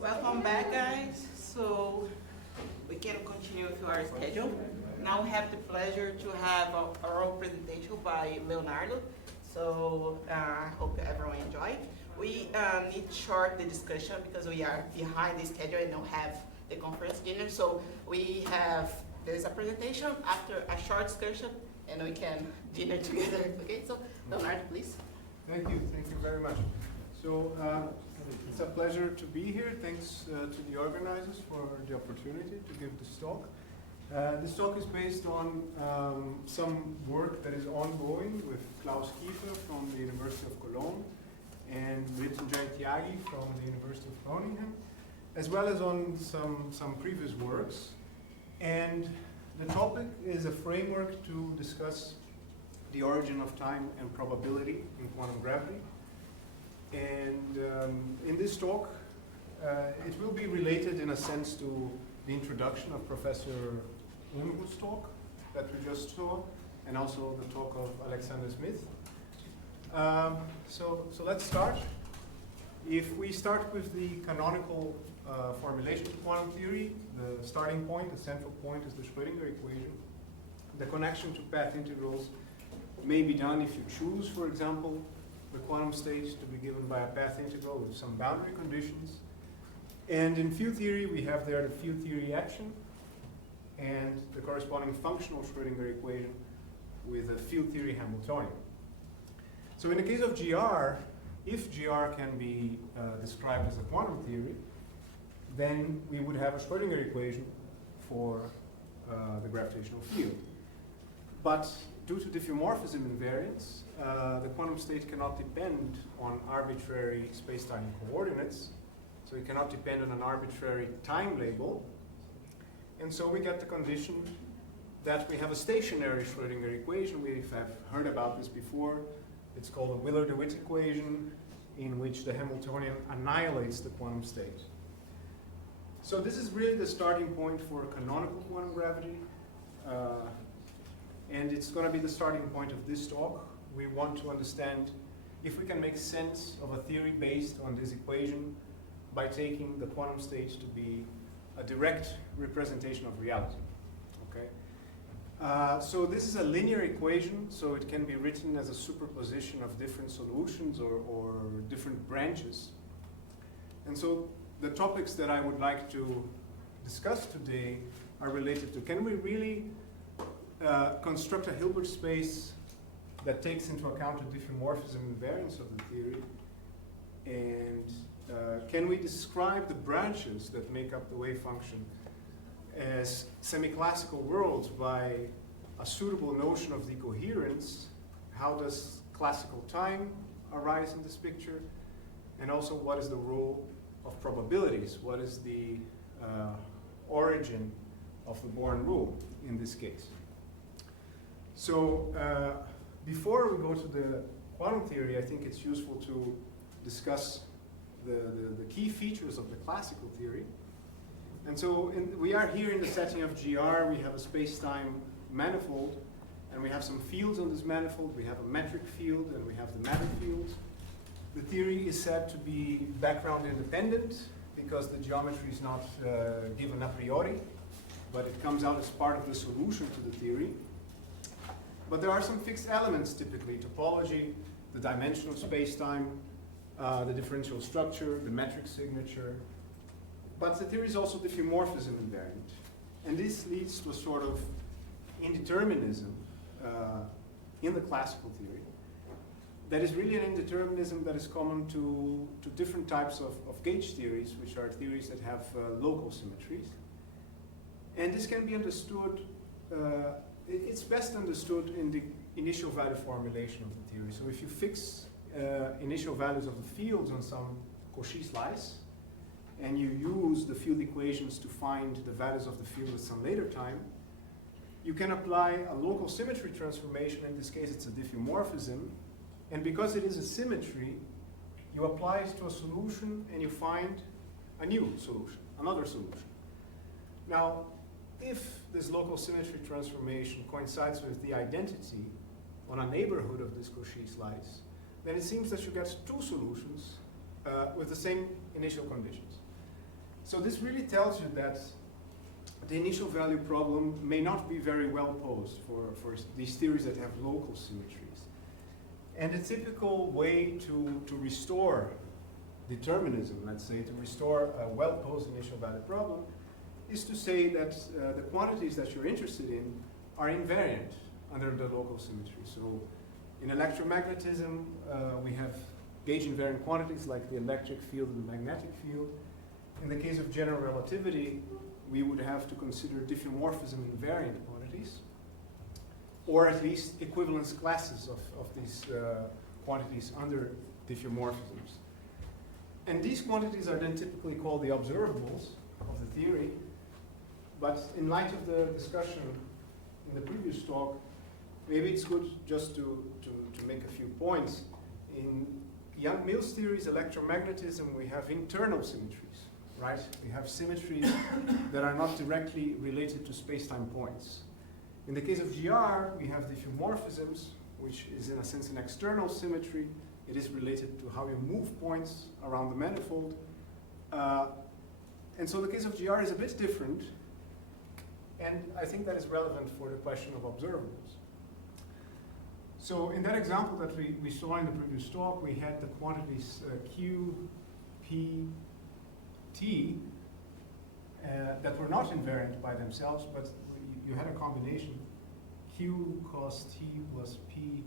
Welcome back, guys. So we can continue with our schedule. Now we have the pleasure to have our presentation by Leonardo. So I hope everyone enjoy. We need to short the discussion because we are behind the schedule and don't have the conference dinner. So there's a presentation after a short discussion and we can dinner together. Okay, so Leonardo, please. Thank you very much. So it's a pleasure to be here. Thanks to the organizers for the opportunity to give this talk. This talk is based on some work that is ongoing with Klaus Kiefer from the University of Cologne and Chataignier from the University of Groningen, as well as on some previous works. And the topic is a framework to discuss the origin of time and probability in quantum gravity. And in this talk, it will be related in a sense to the introduction of Professor Unruh's talk that we just saw, and also the talk of Alexander Smith. So let's start. If we start with the canonical formulation of quantum theory, the starting point, the central point is the Schrödinger equation. The connection to path integrals may be done if you choose, for example, the quantum states to be given by a path integral with some boundary conditions. And in field theory, we have there the field theory action and the corresponding functional Schrödinger equation with a field theory Hamiltonian. So in the case of GR, if GR can be described as a quantum theory, then we would have a Schrödinger equation for the gravitational field. But due to diffeomorphism invariance, the quantum state cannot depend on arbitrary space-time coordinates, so it cannot depend on an arbitrary time label. And so we get the condition that we have a stationary Schrödinger equation. We have heard about this before. It's called the Wheeler-DeWitt equation, in which the Hamiltonian annihilates the quantum state. So this is really the starting point for canonical quantum gravity. And it's going to be the starting point of this talk. We want to understand if we can make sense of a theory based on this equation by taking the quantum state to be a direct representation of reality. Okay? So this is a linear equation, so it can be written as a superposition of different solutions or different branches. And so the topics that I would like to discuss today are related to, can we really construct a Hilbert space that takes into account the diffeomorphism invariance of the theory, and can we describe the branches that make up the wave function as semi-classical worlds by a suitable notion of decoherence? How does classical time arise in this picture? And also, what is the role of probabilities? What is the origin of the Born rule in this case? So before we go to the quantum theory, I think it's useful to discuss the key features of the classical theory. And so we are here in the setting of GR. We have a space-time manifold, and we have some fields on this manifold. We have a metric field, and we have the matter field. The theory is said to be background independent because the geometry is not given a priori, but it comes out as part of the solution to the theory. But there are some fixed elements typically: topology, the dimension of space-time, the differential structure, the metric signature. But the theory is also diffeomorphism invariant. And this leads to a sort of indeterminism in the classical theory that is really an indeterminism that is common to different types of gauge theories, which are theories that have local symmetries. And this can be understood, it's best understood in the initial value formulation of the theory. So if you fix initial values of the fields on some Cauchy slice, and you use the field equations to find the values of the field at some later time, you can apply a local symmetry transformation. In this case, it's a diffeomorphism. And because it is a symmetry, you apply it to a solution and you find a new solution, another solution. Now, if this local symmetry transformation coincides with the identity on a neighborhood of this Cauchy slice, then it seems that you get two solutions with the same initial conditions. So this really tells you that the initial value problem may not be very well posed for these theories that have local symmetries. And a typical way to restore determinism, let's say, to restore a well-posed initial value problem, is to say that the quantities that you're interested in are invariant under the local symmetry. So in electromagnetism, we have gauge invariant quantities like the electric field and the magnetic field. In the case of general relativity, we would have to consider diffeomorphism invariant quantities, or at least equivalence classes of these quantities under diffeomorphisms. And these quantities are then typically called the observables of the theory. But in light of the discussion in the previous talk, maybe it's good just to make a few points. In Young-Mills theories, electromagnetism, we have internal symmetries, right? We have symmetries that are not directly related to space-time points. In the case of GR, we have diffeomorphisms, which is in a sense an external symmetry. It is related to how you move points around the manifold. And so the case of GR is a bit different, and I think that is relevant for the question of observables. So in that example that we saw in the previous talk, we had the quantities Q, P, T that were not invariant by themselves, but you had a combination Q cos T plus P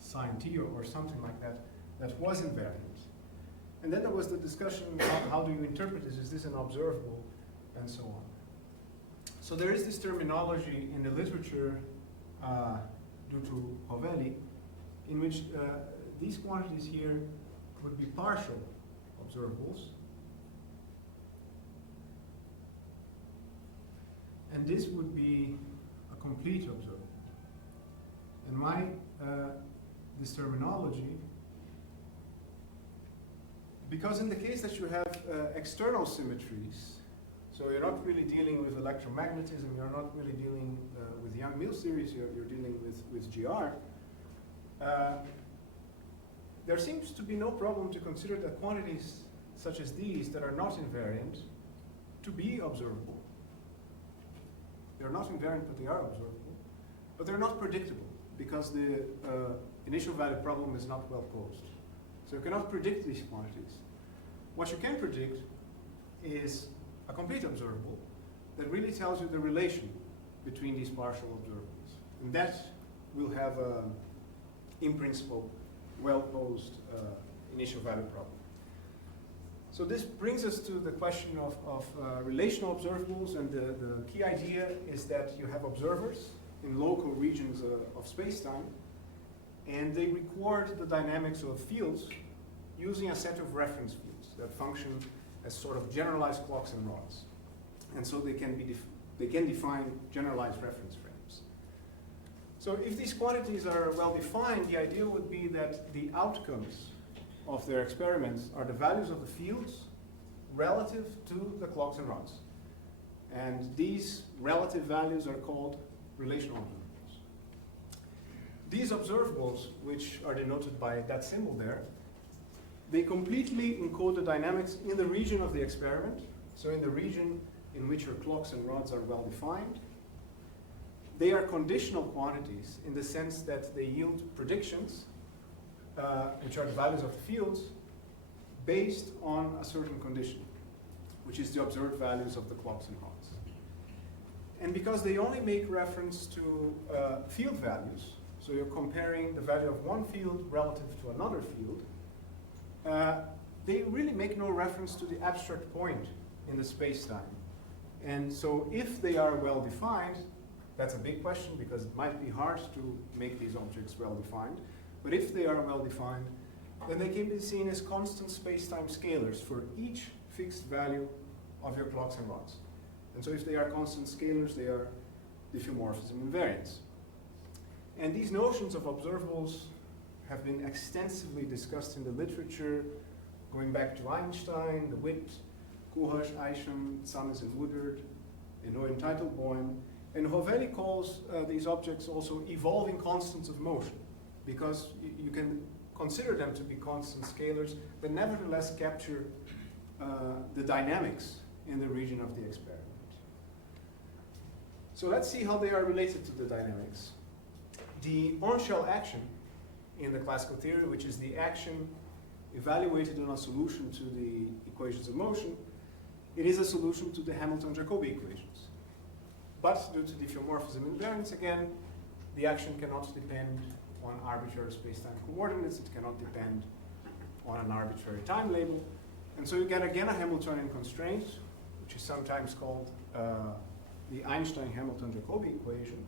sine T or something like that, that was invariant. And then there was the discussion about how do you interpret this? Is this an observable? And so on. So there is this terminology in the literature due to Rovelli, in which these quantities here would be partial observables. And this would be a complete observable. And my this terminology, because in the case that you have external symmetries, so you're not really dealing with electromagnetism, you're not really dealing with Young-Mills series, you're dealing with GR, there seems to be no problem to consider that quantities such as these that are not invariant to be observable. They're not invariant, but they are observable. But they're not predictable, because the initial value problem is not well posed. So you cannot predict these quantities. What you can predict is a complete observable that really tells you the relation between these partial observables. And that will have a, in principle, well-posed initial value problem. So this brings us to the question of relational observables, and the key idea is that you have observers in local regions of space-time, and they record the dynamics of fields using a set of reference fields that function as sort of generalized clocks and rods. And so they can define generalized reference frames. So if these quantities are well defined, the idea would be that the outcomes of their experiments are the values of the fields relative to the clocks and rods. And these relative values are called relational observables. These observables, which are denoted by that symbol there, they completely encode the dynamics in the region of the experiment, so in the region in which your clocks and rods are well defined. They are conditional quantities in the sense that they yield predictions, which are the values of the fields, based on a certain condition, which is the observed values of the clocks and rods. And because they only make reference to field values, so you're comparing the value of one field relative to another field, they really make no reference to the abstract point in the space-time. And so if they are well defined, that's a big question because it might be hard to make these objects well defined, but if they are well defined, then they can be seen as constant space-time scalars for each fixed value of your clocks and rods. And so if they are constant scalars, they are diffeomorphism invariants. And these notions of observables have been extensively discussed in the literature, going back to Einstein, de Wit, Koolhaas, Isham, Summers and Woodard, Inouye and Teitelboim. And Rovelli calls these objects also evolving constants of motion, because you can consider them to be constant scalars, but nevertheless capture the dynamics in the region of the experiment. So let's see how they are related to the dynamics. The orange shell action in the classical theory, which is the action evaluated on a solution to the equations of motion, it is a solution to the Hamilton-Jacobi equations. But due to diffeomorphism invariance, again, the action cannot depend on arbitrary space-time coordinates. It cannot depend on an arbitrary time label. And so you get again a Hamiltonian constraint, which is sometimes called the Einstein-Hamilton-Jacobi equation.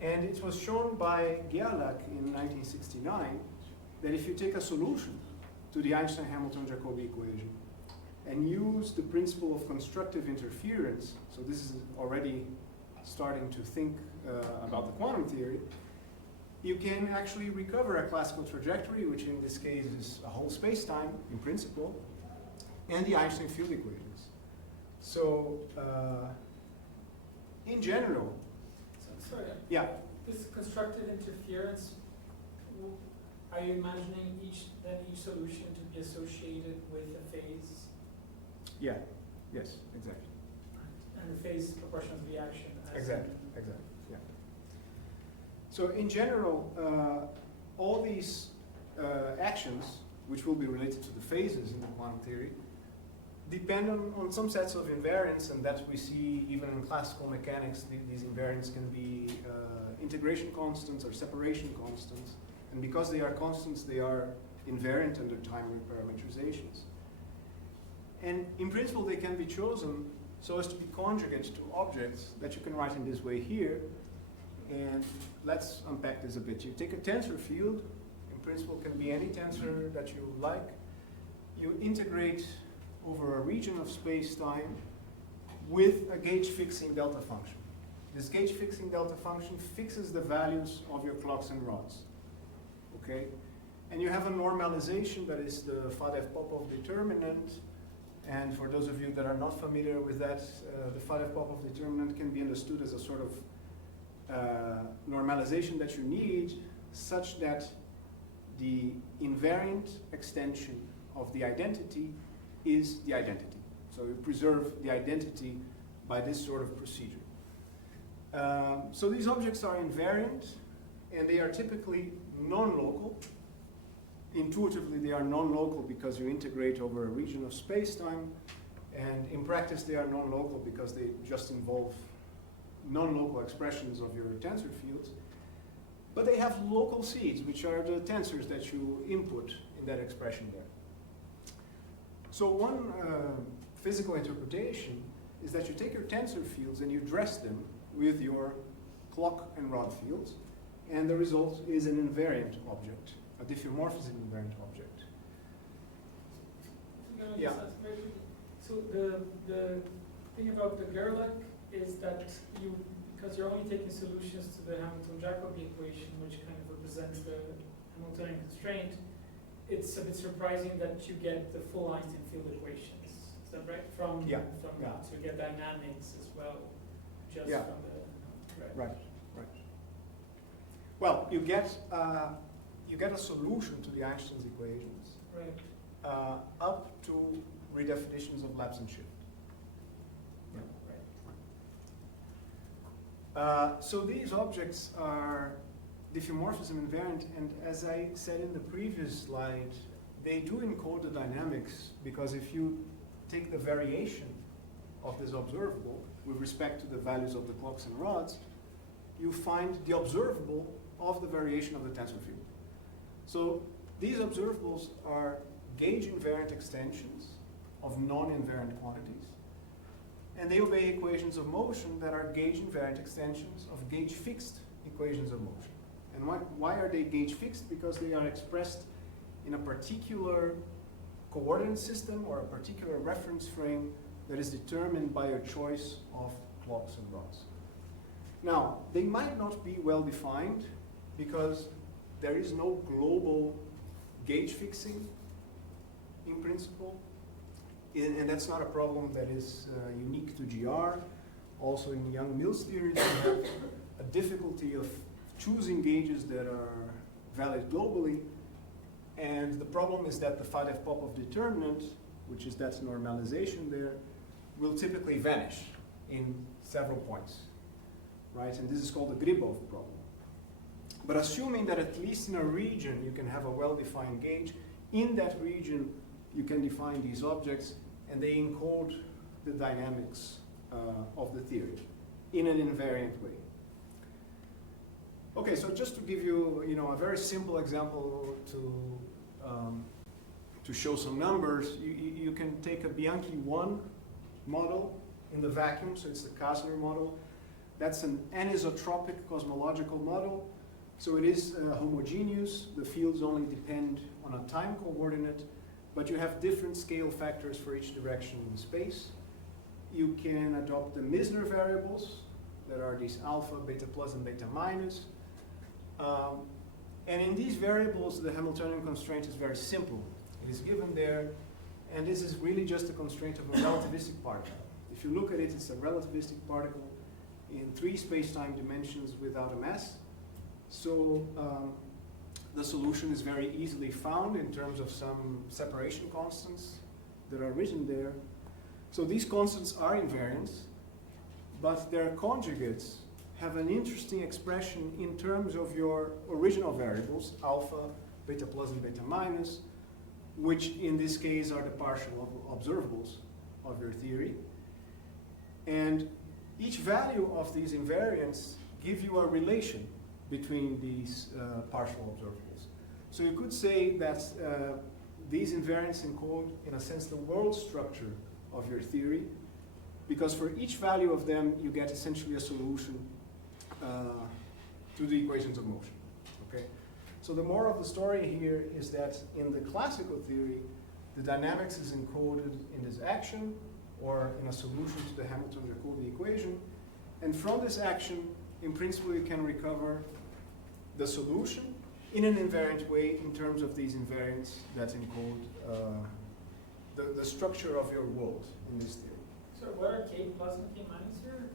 And it was shown by Gerlach in 1969 that if you take a solution to the Einstein-Hamilton-Jacobi equation and use the principle of constructive interference, so this is already starting to think about the quantum theory, you can actually recover a classical trajectory, which in this case is a whole space-time in principle, and the Einstein field equations. So in general, Sorry. yeah, This constructive interference, are you imagining each solution to be associated with a phase? yeah, yes, exactly. And the phase proportional to the action. Exactly, yeah. So in general, all these actions, which will be related to the phases in the quantum theory, depend on some sets of invariants, and that we see even in classical mechanics. These invariants can be integration constants or separation constants, and because they are constants, they are invariant under time parameterizations. And in principle, they can be chosen so as to be conjugate to objects that you can write in this way here. And let's unpack this a bit. You take a tensor field, in principle can be any tensor that you like. You integrate over a region of space-time with a gauge fixing delta function. This gauge fixing delta function fixes the values of your clocks and rods. Okay? And you have a normalization that is the Faddeev-Popov determinant. And for those of you that are not familiar with that, the Faddeev-Popov determinant can be understood as a sort of normalization that you need such that the invariant extension of the identity is the identity. So you preserve the identity by this sort of procedure. So these objects are invariant, and they are typically non-local. Intuitively, they are non-local because you integrate over a region of space-time, and in practice, they are non-local because they just involve non-local expressions of your tensor fields. But they have local seeds, which are the tensors that you input in that expression there. So one physical interpretation is that you take your tensor fields and you dress them with your clock and rod fields, and the result is an invariant object, a diffeomorphism invariant object. Yeah. So the thing about the Gerlach is that because you're only taking solutions to the Hamilton-Jacobi equation, which kind of represents the Hamiltonian constraint, it's a bit surprising that you get the full Einstein field equations. Is that right? From to get dynamics as well, just from the right. Well, you get a solution to the Einstein's equations, right, up to redefinitions of lapse and shift. So these objects are diffeomorphism invariant, and as I said in the previous slide, they do encode the dynamics, because if you take the variation of this observable with respect to the values of the clocks and rods, you find the observable of the variation of the tensor field. So these observables are gauge invariant extensions of non-invariant quantities, and they obey equations of motion that are gauge invariant extensions of gauge fixed equations of motion. And why are they gauge fixed? Because they are expressed in a particular coordinate system or a particular reference frame that is determined by your choice of clocks and rods. Now, they might not be well defined because there is no global gauge fixing in principle. And that's not a problem that is unique to GR. Also in Young-Mills theories, we have a difficulty of choosing gauges that are valid globally. And the problem is that the Faddeev-Popov determinant which is that normalization there, will typically vanish in several points, right? And this is called the Gribov problem. But assuming that at least in a region you can have a well-defined gauge, in that region you can define these objects and they encode the dynamics of the theory in an invariant way. Okay, so just to give you, a very simple example to show some numbers, you can take a Bianchi-1 model in the vacuum, so it's the Kasner model. That's an anisotropic cosmological model. So it is homogeneous. The fields only depend on a time coordinate, but you have different scale factors for each direction in space. You can adopt the Misner variables that are these alpha, beta plus, and beta minus. And in these variables, the Hamiltonian constraint is very simple. It is given there, and this is really just a constraint of a relativistic particle. If you look at it, it's a relativistic particle in 3 space-time dimensions without a mass. So the solution is very easily found in terms of some separation constants that are written there. So these constants are invariants, but their conjugates have an interesting expression in terms of your original variables, alpha, beta plus, and beta minus, which in this case are the partial observables of your theory. And each value of these invariants give you a relation between these partial observables. So you could say that these invariants encode, in a sense, the world structure of your theory, because for each value of them, you get essentially a solution to the equations of motion. Okay? So the moral of the story here is that in the classical theory, the dynamics is encoded in this action or in a solution to the Hamilton-Jacobi equation. And from this action, in principle, you can recover the solution in an invariant way in terms of these invariants that encode the structure of your world in this theory. So what are K plus and K minus here?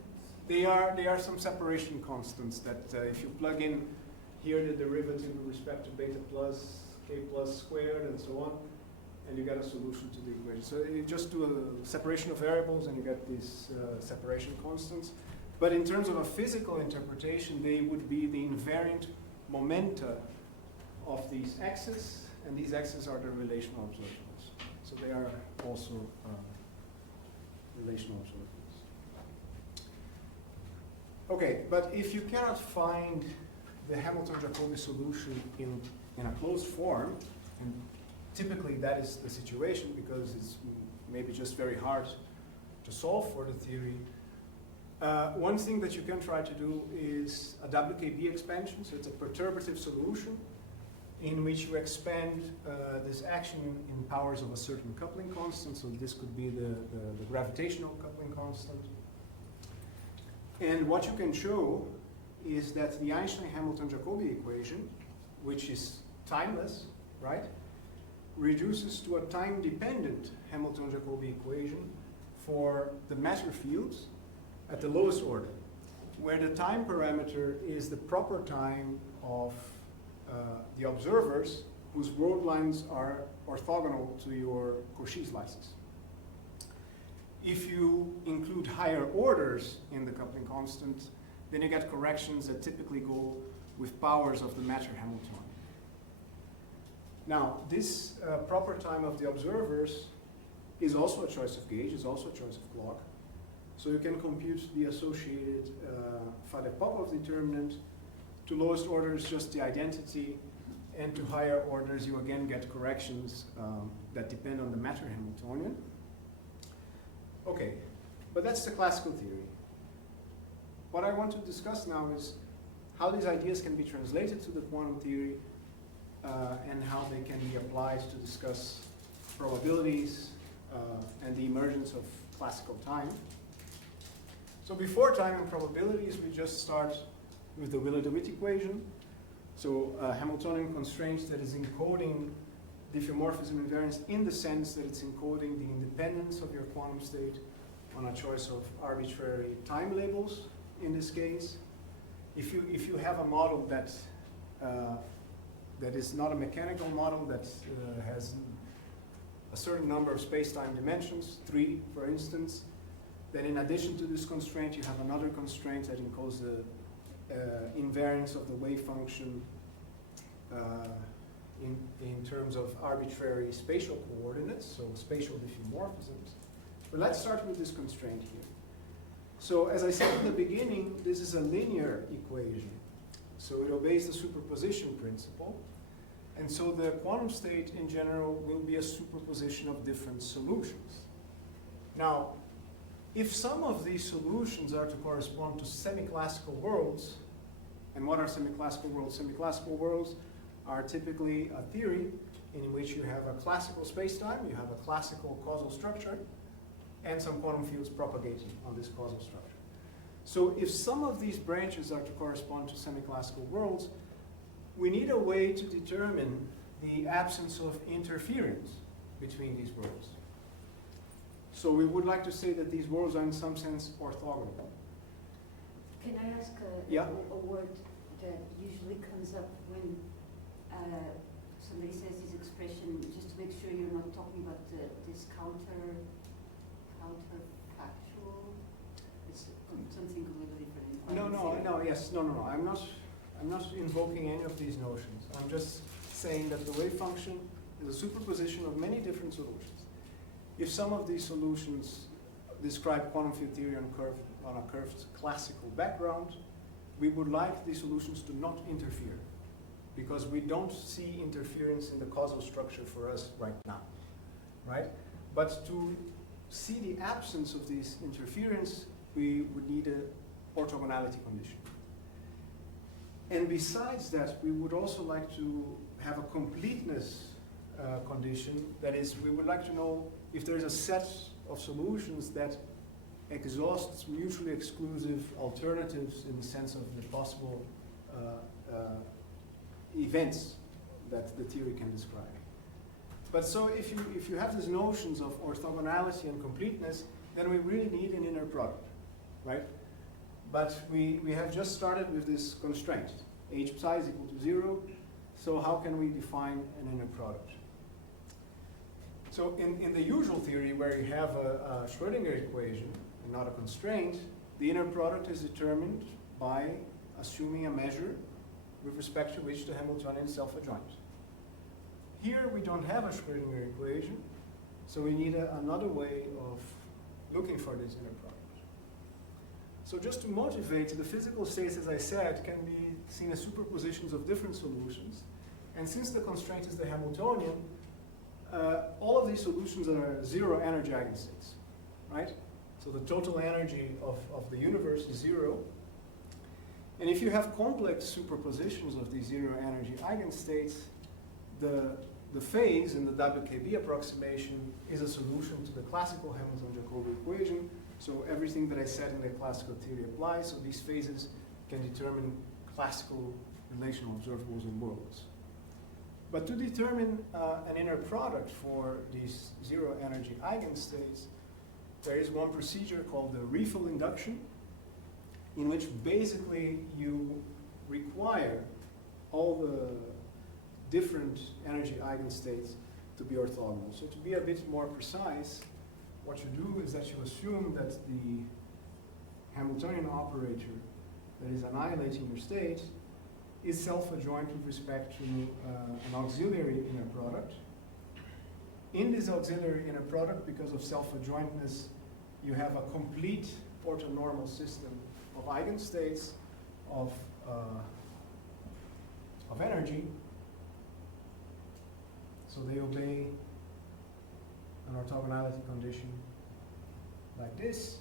They are some separation constants that if you plug in here the derivative with respect to beta plus, K plus squared, and so on, and you get a solution to the equation. So you just do a separation of variables and you get these separation constants. But in terms of a physical interpretation, they would be the invariant momenta of these x's, and these x's are the relational observables. So they are also relational observables. Okay, but if you cannot find the Hamilton-Jacobi solution in a closed form, and typically that is the situation because it's maybe just very hard to solve for the theory, one thing that you can try to do is a WKB expansion. So it's a perturbative solution in which you expand this action in powers of a certain coupling constant. So this could be the gravitational coupling constant. And what you can show is that the Einstein-Hamilton-Jacobi equation, which is timeless, right, reduces to a time-dependent Hamilton-Jacobi equation for the matter fields at the lowest order, where the time parameter is the proper time of the observers whose world lines are orthogonal to your Cauchy slices. If you include higher orders in the coupling constant, then you get corrections that typically go with powers of the matter Hamiltonian. Now, this proper time of the observers is also a choice of gauge, is also a choice of clock. So you can compute the associated Faddeev-Popov determinant. To lowest orders, just the identity, and to higher orders, you again get corrections that depend on the matter Hamiltonian. Okay, but that's the classical theory. What I want to discuss now is how these ideas can be translated to the quantum theory and how they can be applied to discuss probabilities and the emergence of classical time. So before time and probabilities, we just start with the Wheeler-DeWitt equation. So Hamiltonian constraints that is encoding diffeomorphism invariance in the sense that it's encoding the independence of your quantum state on a choice of arbitrary time labels in this case. If you have a model that that is not a mechanical model, that has a certain number of space-time dimensions, 3 for instance. Then in addition to this constraint, you have another constraint that encodes the invariance of the wave function in terms of arbitrary spatial coordinates, so spatial diffeomorphisms. But let's start with this constraint here. So as I said in the beginning, this is a linear equation. So it obeys the superposition principle. And so the quantum state in general will be a superposition of different solutions. Now, if some of these solutions are to correspond to semi-classical worlds, and what are semi-classical worlds? Semi-classical worlds are typically a theory in which you have a classical space-time, you have a classical causal structure, and some quantum fields propagating on this causal structure. So if some of these branches are to correspond to semi-classical worlds, we need a way to determine the absence of interference between these worlds. So we would like to say that these worlds are in some sense orthogonal. Can I ask Yeah. a word that usually comes up when somebody says this expression, just to make sure you're not talking about this counterfactual? It's something completely different. No. I'm not invoking any of these notions. I'm just saying that the wave function is a superposition of many different solutions. If some of these solutions describe quantum field theory on a curved classical background, we would like these solutions to not interfere, because we don't see interference in the causal structure for us right now, right? But to see the absence of these interference, we would need an orthogonality condition. And besides that, we would also like to have a completeness condition. That is, we would like to know if there's a set of solutions that exhausts mutually exclusive alternatives in the sense of the possible events that the theory can describe. But so if you have these notions of orthogonality and completeness, then we really need an inner product, right? But we have just started with this constraint. H psi is equal to 0, so how can we define an inner product? So in the usual theory, where you have a Schrödinger equation and not a constraint, the inner product is determined by assuming a measure with respect to which the Hamiltonian is self-adjoint. Here we don't have a Schrödinger equation, so we need another way of looking for this inner product. So just to motivate, the physical states, as I said, can be seen as superpositions of different solutions. And since the constraint is the Hamiltonian, all of these solutions are zero energy eigenstates, right? So the total energy of the universe is 0. And if you have complex superpositions of these zero energy eigenstates, the phase in the WKB approximation is a solution to the classical Hamilton-Jacobi equation. So everything that I said in the classical theory applies. So these phases can determine classical relational observables in worlds. But to determine an inner product for these zero energy eigenstates, there is one procedure called the refill induction, in which basically you require all the different energy eigenstates to be orthogonal. So to be a bit more precise, what you do is that you assume that the Hamiltonian operator that is annihilating your state is self-adjoint with respect to an auxiliary inner product. In this auxiliary inner product, because of self-adjointness, you have a complete orthonormal system of eigenstates of energy. So they obey an orthogonality condition like this.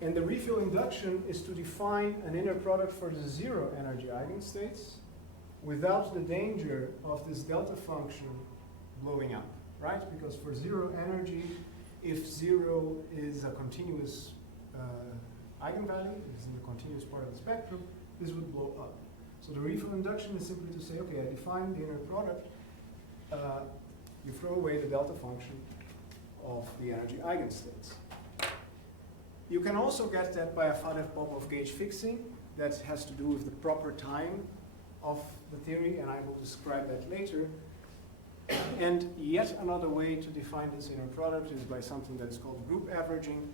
And the refill induction is to define an inner product for the zero energy eigenstates without the danger of this delta function blowing up, right? Because for zero energy, if 0 is a continuous eigenvalue, it's in the continuous part of the spectrum, this would blow up. So the refill induction is simply to say, okay, I define the inner product, you throw away the delta function of the energy eigenstates. You can also get that by a Fadev-Popov gauge fixing that has to do with the proper time of the theory, and I will describe that later. And yet another way to define this inner product is by something that is called group averaging,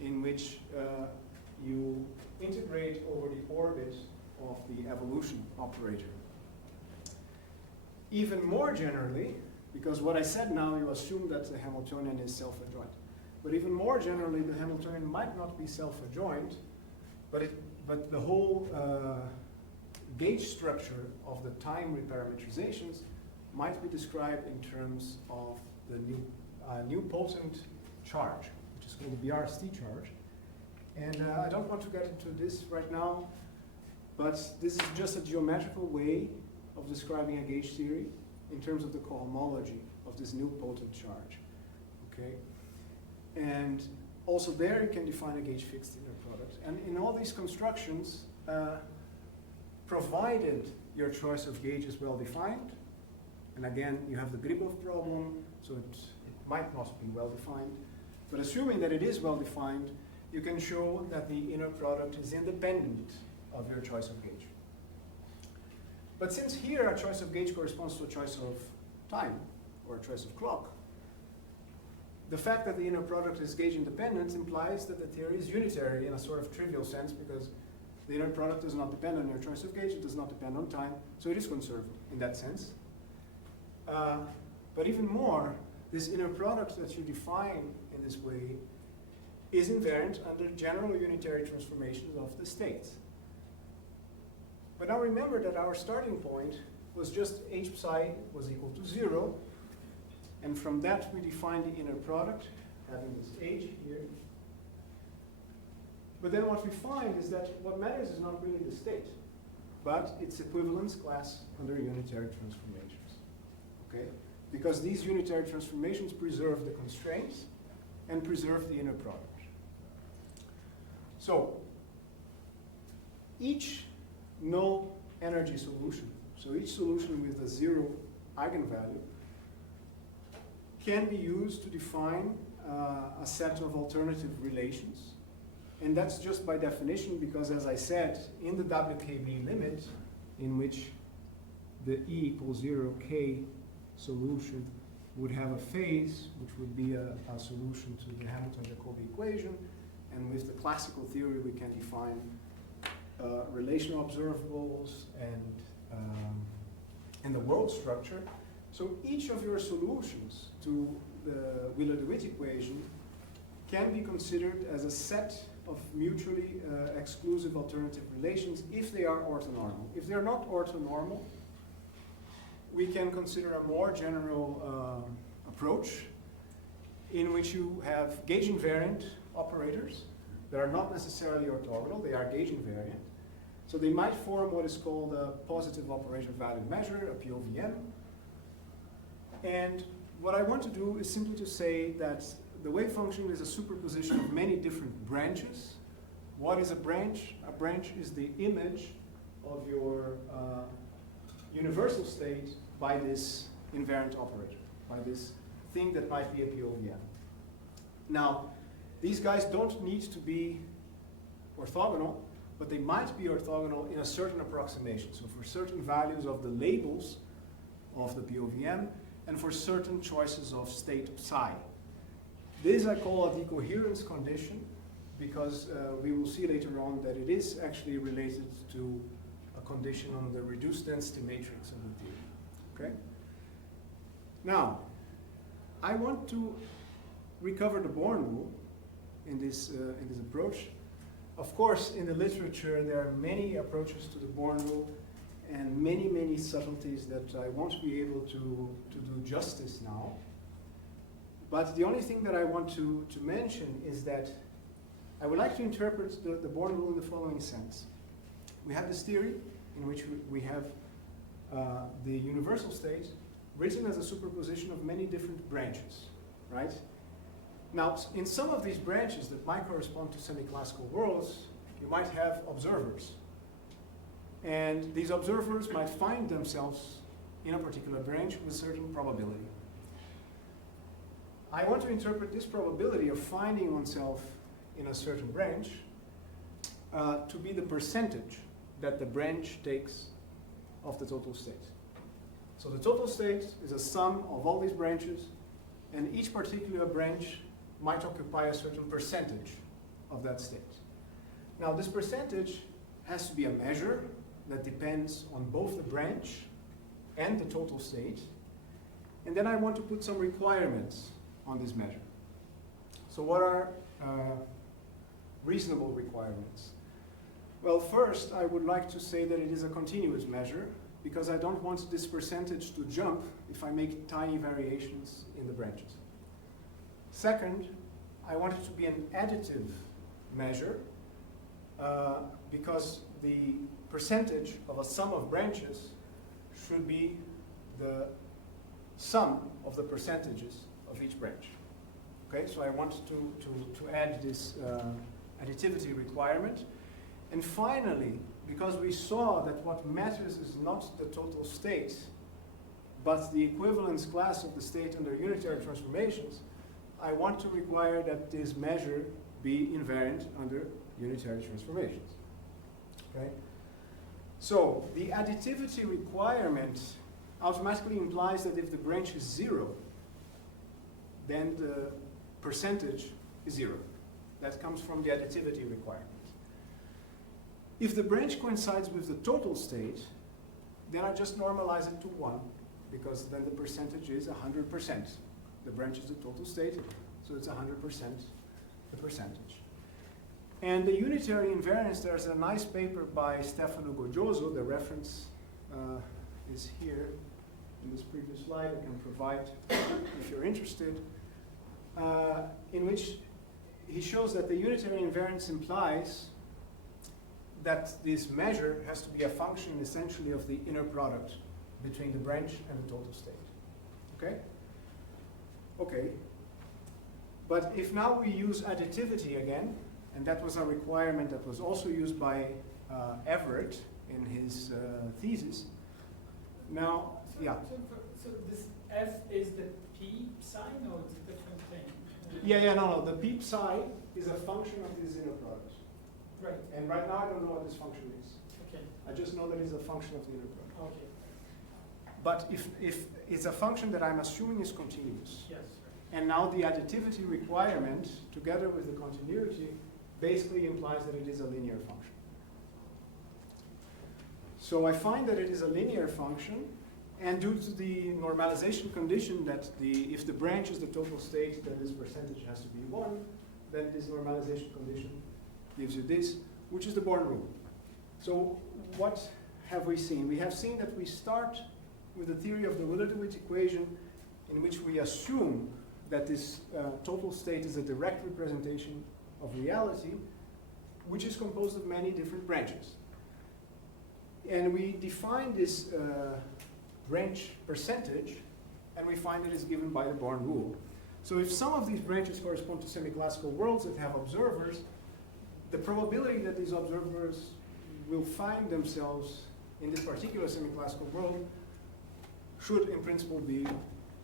in which you integrate over the orbit of the evolution operator. Even more generally, because what I said now, you assume that the Hamiltonian is self-adjoint. But even more generally, the Hamiltonian might not be self-adjoint, but the whole gauge structure of the time reparametrizations might be described in terms of the new potent charge, which is called the BRST charge. And I don't want to get into this right now, but this is just a geometrical way of describing a gauge theory in terms of the cohomology of this new potent charge. Okay? And also there you can define a gauge fixed inner product. And in all these constructions, provided your choice of gauge is well defined, and again you have the Gribov problem, so it might not be well defined, but assuming that it is well defined, you can show that the inner product is independent of your choice of gauge. But since here a choice of gauge corresponds to a choice of time, or a choice of clock, the fact that the inner product is gauge independent implies that the theory is unitary in a sort of trivial sense, because the inner product does not depend on your choice of gauge, it does not depend on time, so it is conserved in that sense. But even more, this inner product that you define in this way is invariant under general unitary transformations of the state. But now remember that our starting point was just h psi was equal to 0, and from that we define the inner product, having this h here. But then what we find is that what matters is not really the state, but its equivalence class under unitary transformations. Okay? Because these unitary transformations preserve the constraints and preserve the inner product. So each null energy solution, so each solution with a 0 eigenvalue, can be used to define a set of alternative relations. And that's just by definition, because as I said, in the WKB limit, in which the E equals 0K solution would have a phase, which would be a solution to the Hamilton-Jacobi equation, and with the classical theory we can define relational observables and the world structure. So each of your solutions to the Wheeler-DeWitt equation can be considered as a set of mutually exclusive alternative relations if they are orthonormal. If they're not orthonormal, we can consider a more general approach in which you have gauge invariant operators that are not necessarily orthogonal, they are gauge invariant. So they might form what is called a positive operator value measure, a POVM. And what I want to do is simply to say that the wave function is a superposition of many different branches. What is a branch? A branch is the image of your universal state by this invariant operator, by this thing that might be a POVM. Now, these guys don't need to be orthogonal, but they might be orthogonal in a certain approximation. So for certain values of the labels of the POVM, and for certain choices of state psi. This I call a decoherence condition, because we will see later on that it is actually related to a condition on the reduced density matrix of the theory. Okay? Now, I want to recover the Born rule in this approach. Of course, in the literature, there are many approaches to the Born rule and many, many subtleties that I won't be able to do justice now. But the only thing that I want to mention is that I would like to interpret the Born rule in the following sense. We have this theory in which we have the universal state written as a superposition of many different branches, right? Now, in some of these branches that might correspond to semi-classical worlds, you might have observers. And these observers might find themselves in a particular branch with certain probability. I want to interpret this probability of finding oneself in a certain branch to be the percentage that the branch takes of the total state. So the total state is a sum of all these branches, and each particular branch might occupy a certain percentage of that state. Now this percentage has to be a measure that depends on both the branch and the total state. And then I want to put some requirements on this measure. So what are reasonable requirements? Well, first I would like to say that it is a continuous measure, because I don't want this percentage to jump if I make tiny variations in the branches. Second, I want it to be an additive measure, because the percentage of a sum of branches should be the sum of the percentages of each branch. Okay, so I want to add this additivity requirement. And finally, because we saw that what matters is not the total state, but the equivalence class of the state under unitary transformations, I want to require that this measure be invariant under unitary transformations. Okay? So the additivity requirement automatically implies that if the branch is 0, then the percentage is 0. That comes from the additivity requirement. If the branch coincides with the total state, then I just normalize it to 1, because then the percentage is 100%. The branch is the total state, so it's 100% the percentage. And the unitary invariance, there's a nice paper by Stefano Gogioso, the reference is here in this previous slide, I can provide if you're interested, in which he shows that the unitary invariance implies that this measure has to be a function essentially of the inner product between the branch and the total state. Okay? Okay. But if now we use additivity again, and that was a requirement that was also used by Everett in his thesis. Now, yeah. So this F is the P sign, or it's a different thing? No. The peep psi is a function of this inner product. Right. And right now I don't know what this function is. Okay. I just know that it's a function of the inner product. Okay. But if it's a function that I'm assuming is continuous, Yes. and now the additivity requirement, together with the continuity, basically implies that it is a linear function. So I find that it is a linear function, and due to the normalization condition that if the branch is the total state, then this percentage has to be 1, then this normalization condition gives you this, which is the Born rule. So what have we seen? We have seen that we start with the theory of the Willett-Witt equation, in which we assume that this total state is a direct representation of reality, which is composed of many different branches. And we define this branch percentage, and we find that it's given by the Born rule. So if some of these branches correspond to semi-classical worlds that have observers, the probability that these observers will find themselves in this particular semi-classical world should in principle be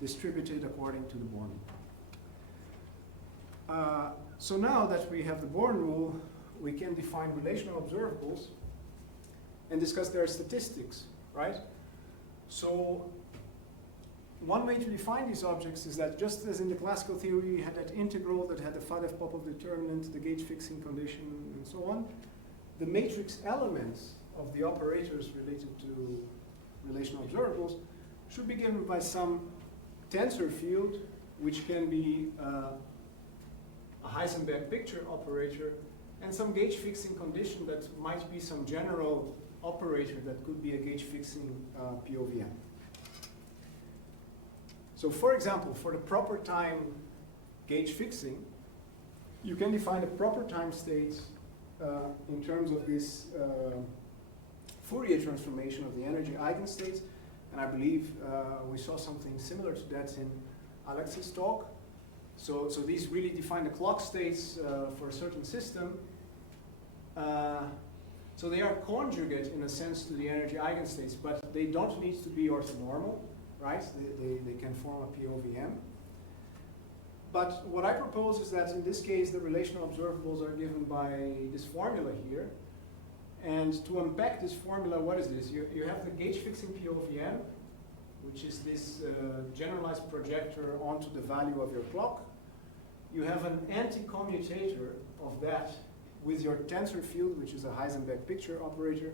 distributed according to the Born rule. So now that we have the Born rule, we can define relational observables and discuss their statistics, right? So one way to define these objects is that just as in the classical theory you had that integral that had the Faddeev-Popov determinant, the gauge fixing condition, and so on, the matrix elements of the operators related to relational observables should be given by some tensor field, which can be a Heisenberg picture operator, and some gauge fixing condition that might be some general operator that could be a gauge fixing POVM. So for example, for the proper time gauge fixing, you can define the proper time states in terms of this Fourier transformation of the energy eigenstates, and I believe we saw something similar to that in Alex's talk. So these really define the clock states for a certain system. So they are conjugate in a sense to the energy eigenstates, but they don't need to be orthonormal, right? They can form a POVM. But what I propose is that in this case the relational observables are given by this formula here, And to unpack this formula, what is this? You have the gauge fixing POVM, which is this generalized projector onto the value of your clock. You have an anti-commutator of that with your tensor field, which is a Heisenberg picture operator,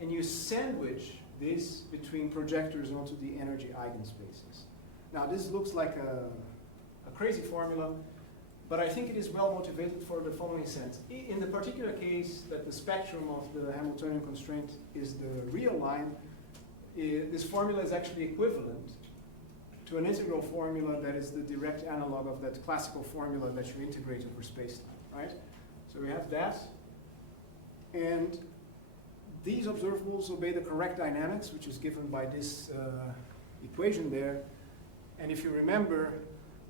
and you sandwich this between projectors onto the energy eigenspaces. Now this looks like a crazy formula, but I think it is well motivated for the following sense. In the particular case that the spectrum of the Hamiltonian constraint is the real line, this formula is actually equivalent to an integral formula that is the direct analog of that classical formula that you integrate over spacetime, right? So we have that, and these observables obey the correct dynamics, which is given by this equation there. And if you remember,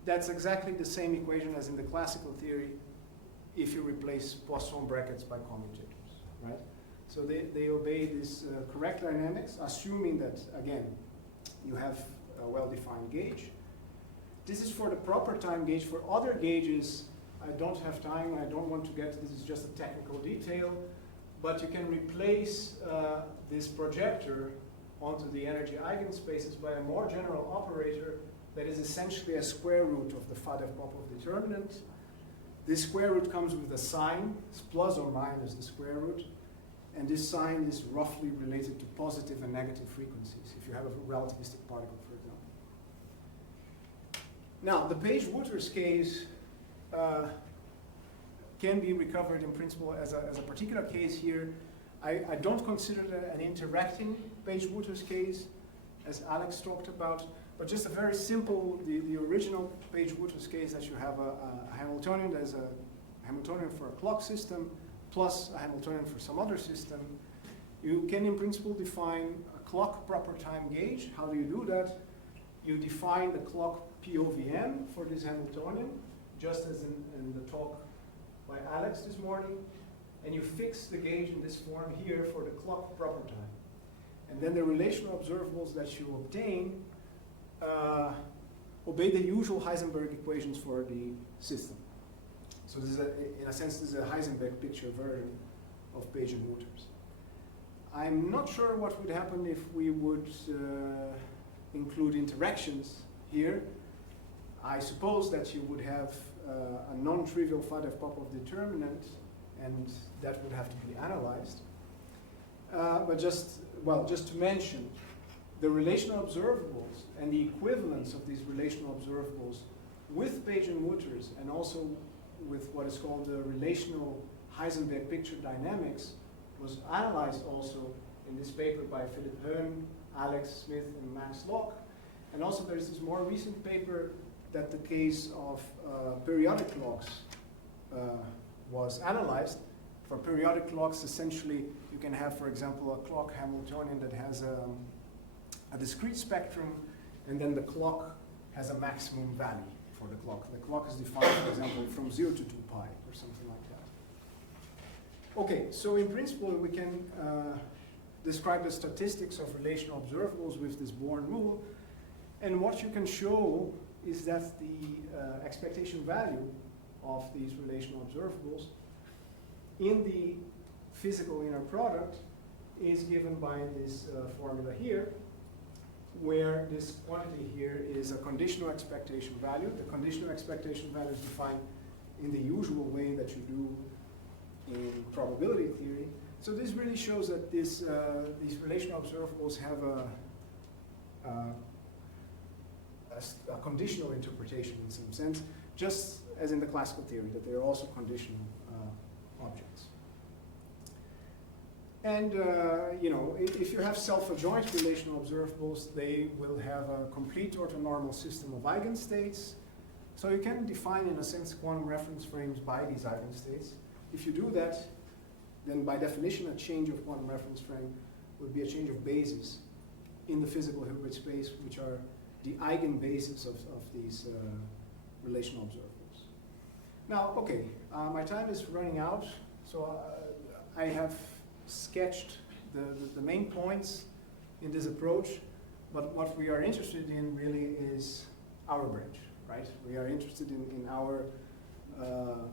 that's exactly the same equation as in the classical theory if you replace Poisson brackets by commutators, right? So they obey this correct dynamics, assuming that, again, you have a well-defined gauge. This is for the proper time gauge. For other gauges, I don't have time, I don't want to get, this is just a technical detail, but you can replace this projector onto the energy eigenspaces by a more general operator that is essentially a square root of the Faddeev-Popov determinant. This square root comes with a sign, it's plus or minus the square root, and this sign is roughly related to positive and negative frequencies, if you have a relativistic particle, for example. Now, the Page-Wouters case can be recovered in principle as a particular case here. I don't consider that an interacting Page-Wouters case, as Alex talked about, but just a very simple, the original Page-Wouters case that you have a Hamiltonian, there's a Hamiltonian for a clock system, plus a Hamiltonian for some other system. You can in principle define a clock proper time gauge. How do you do that? You define the clock POVM for this Hamiltonian, just as in the talk by Alex this morning, and you fix the gauge in this form here for the clock proper time. And then the relational observables that you obtain obey the usual Heisenberg equations for the system. So this is in a sense, this is a Heisenberg picture version of Page and Wouters. I'm not sure what would happen if we would include interactions here. I suppose that you would have a non-trivial Faddeev-Popov determinant, and that would have to be analyzed. But just to mention, the relational observables and the equivalence of these relational observables with Page and Wouters, and also with what is called the relational Heisenberg picture dynamics, was analyzed also in this paper by Philip Hearn, Alex Smith, and Max Locke. And also there's this more recent paper that the case of periodic clocks was analyzed. For periodic clocks, essentially, you can have, for example, a clock Hamiltonian that has a discrete spectrum, and then the clock has a maximum value for the clock. The clock is defined, for example, from 0 to 2 pi, or something like that. Okay, so in principle, we can describe the statistics of relational observables with this Born rule, and what you can show is that the expectation value of these relational observables in the physical inner product is given by this formula here, where this quantity here is a conditional expectation value. The conditional expectation value is defined in the usual way that you do in probability theory. So this really shows that these relational observables have a conditional interpretation in some sense, just as in the classical theory, that they are also conditional objects. And if you have self-adjoint relational observables, they will have a complete orthonormal system of eigenstates. So you can define, in a sense, quantum reference frames by these eigenstates. If you do that, then by definition, a change of quantum reference frame would be a change of basis in the physical Hilbert space, which are the eigenbases of these relational observables. Now, okay, my time is running out, so I have sketched the main points in this approach, but what we are interested in really is our branch, right? We are interested in our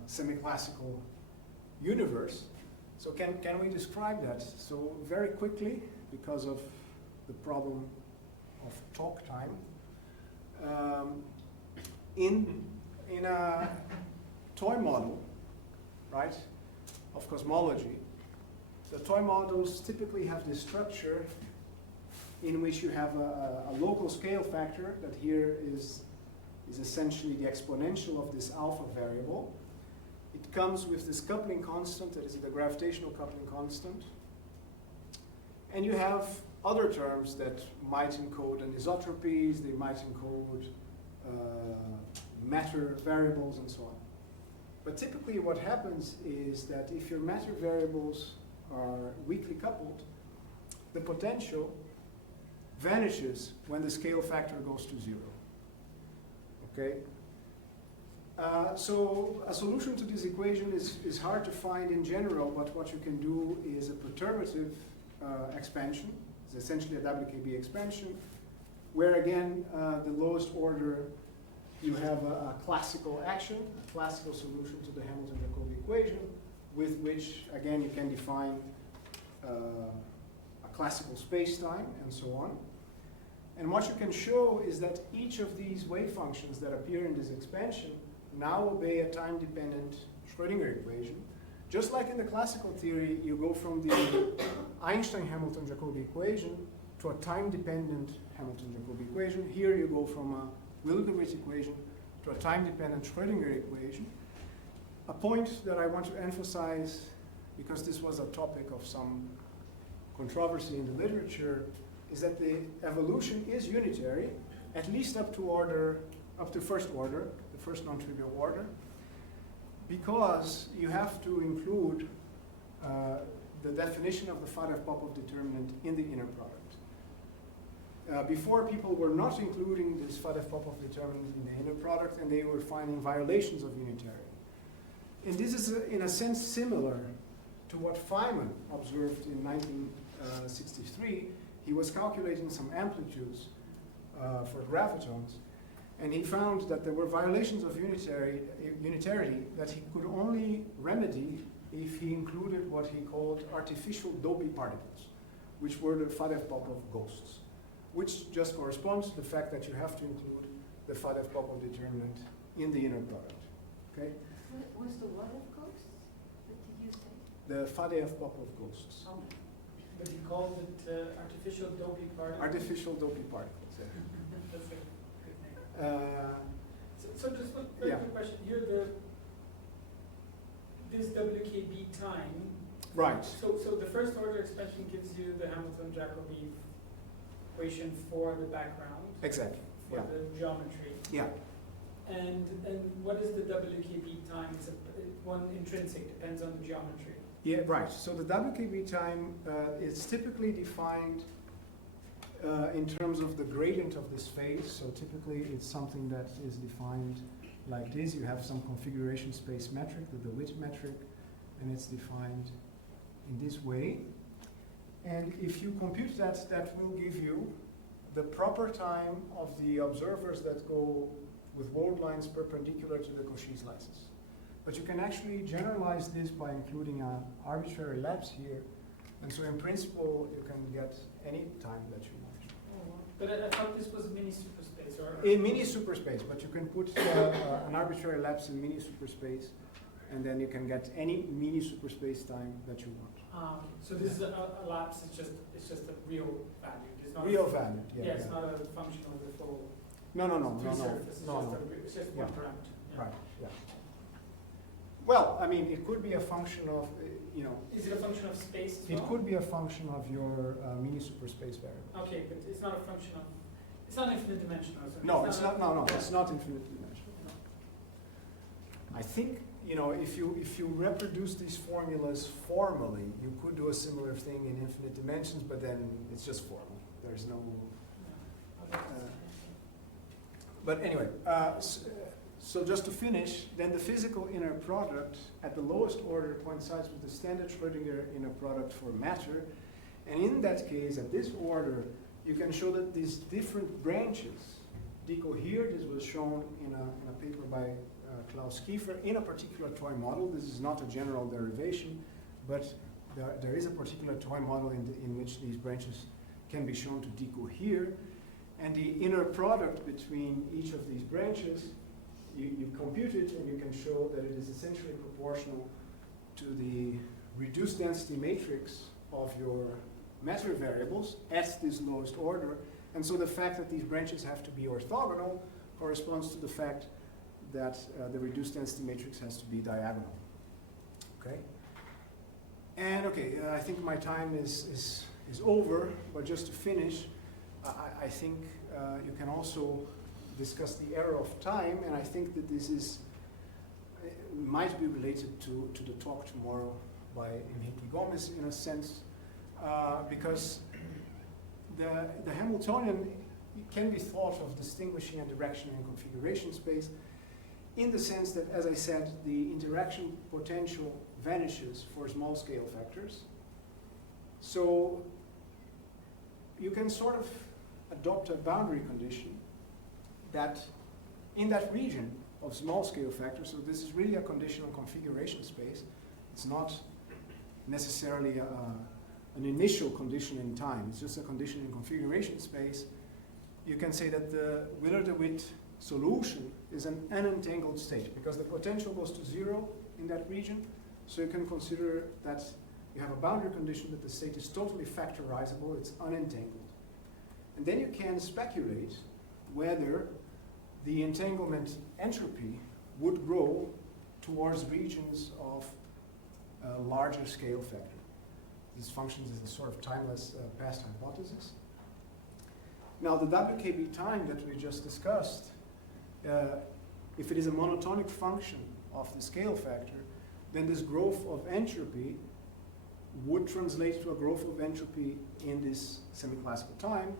semi-classical universe, So can we describe that? So very quickly, because of the problem of talk time, in a toy model, right, of cosmology, the toy models typically have this structure in which you have a local scale factor that here is essentially the exponential of this alpha variable. It comes with this coupling constant, that is the gravitational coupling constant. And you have other terms that might encode anisotropies, they might encode matter variables and so on. But typically what happens is that if your matter variables are weakly coupled, the potential vanishes when the scale factor goes to 0. Okay? So a solution to this equation is hard to find in general, but what you can do is a perturbative expansion. It's essentially a WKB expansion, where again, the lowest order, you have a classical action, a classical solution to the Hamilton-Jacobi equation, with which, again, you can define a classical space-time and so on. And what you can show is that each of these wave functions that appear in this expansion now obey a time-dependent Schrödinger equation. Just like in the classical theory, you go from the Einstein-Hamilton-Jacobi equation to a time-dependent Hamilton-Jacobi equation. Here you go from a Wilderwitz equation to a time-dependent Schrödinger equation. A point that I want to emphasize, because this was a topic of some controversy in the literature, is that the evolution is unitary, at least up to first order, the first non-trivial order, because you have to include the definition of the Faddeev-Popov determinant in the inner product. Before, people were not including this Faddeev-Popov determinant in the inner product, and they were finding violations of unitary. And this is, in a sense, similar to what Feynman observed in 1963. He was calculating some amplitudes for gravitons, and he found that there were violations of unitarity that he could only remedy if he included what he called artificial dopey particles, which were the Faddeev-Popov ghosts, which just corresponds to the fact that you have to include the Faddeev-Popov determinant in the inner product. Okay? What was the what of ghosts? What did you say? The Faddeev-Popov ghosts. Oh. But he called it artificial dopey particles. Artificial dopey particles. Yeah. That's a good name. So just one very quick question here. This WKB time. Right. So the first order expansion gives you the Hamilton-Jacobi equation for the background. Exactly. For the geometry. Yeah. And what is the WKB time? It's one intrinsic, depends on the geometry. Yeah, right. So the WKB time is typically defined in terms of the gradient of this phase. So typically it's something that is defined like this. You have some configuration space metric, the DeWitt metric, and it's defined in this way. And if you compute that, that will give you the proper time of the observers that go with world lines perpendicular to the Cauchy slices. But you can actually generalize this by including an arbitrary lapse here. And so in principle, you can get any time that you want. But I thought this was mini superspace, or? In mini superspace, but you can put an arbitrary lapse in mini superspace, and then you can get any mini superspace time that you want. So this is a lapse, it's just a real value. It's not Real value, yeah. It's not a function of the full No. surface. It's just one parameter. Yeah. Right, yeah. Well, I mean, it could be a function of, Is it a function of space as well? it could be a function of your mini superspace variable. Okay, but it's not a function of, it's not infinite dimensional. So No, it's not infinite dimensional. I think, if you reproduce these formulas formally, you could do a similar thing in infinite dimensions, but then it's just formal. There's no. But anyway, so just to finish, then the physical inner product at the lowest order coincides with the standard Schrödinger inner product for matter. And in that case, at this order, you can show that these different branches decohere. This was shown in a paper by Klaus Kiefer in a particular toy model. This is not a general derivation, but there is a particular toy model in which these branches can be shown to decohere, and the inner product between each of these branches, you compute it and you can show that it is essentially proportional to the reduced density matrix of your matter variables at this lowest order. And so the fact that these branches have to be orthogonal corresponds to the fact that the reduced density matrix has to be diagonal. Okay? And okay, I think my time is over, but just to finish, I think you can also discuss the error of time, and I think that this is might be related to the talk tomorrow by Enrique Gomez in a sense, because the Hamiltonian can be thought of distinguishing a direction and configuration space in the sense that, as I said, the interaction potential vanishes for small scale factors. So you can sort of adopt a boundary condition that in that region of small scale factors, so this is really a conditional configuration space. It's not necessarily an initial condition in time. It's just a condition in configuration space. You can say that the Wheeler-DeWitt solution is an unentangled state because the potential goes to 0 in that region. So you can consider that you have a boundary condition that the state is totally factorizable, it's unentangled. And then you can speculate whether the entanglement entropy would grow towards regions of a larger scale factor. This functions as a sort of timeless past hypothesis. Now the WKB time that we just discussed, if it is a monotonic function of the scale factor, then this growth of entropy would translate to a growth of entropy in this semi-classical time,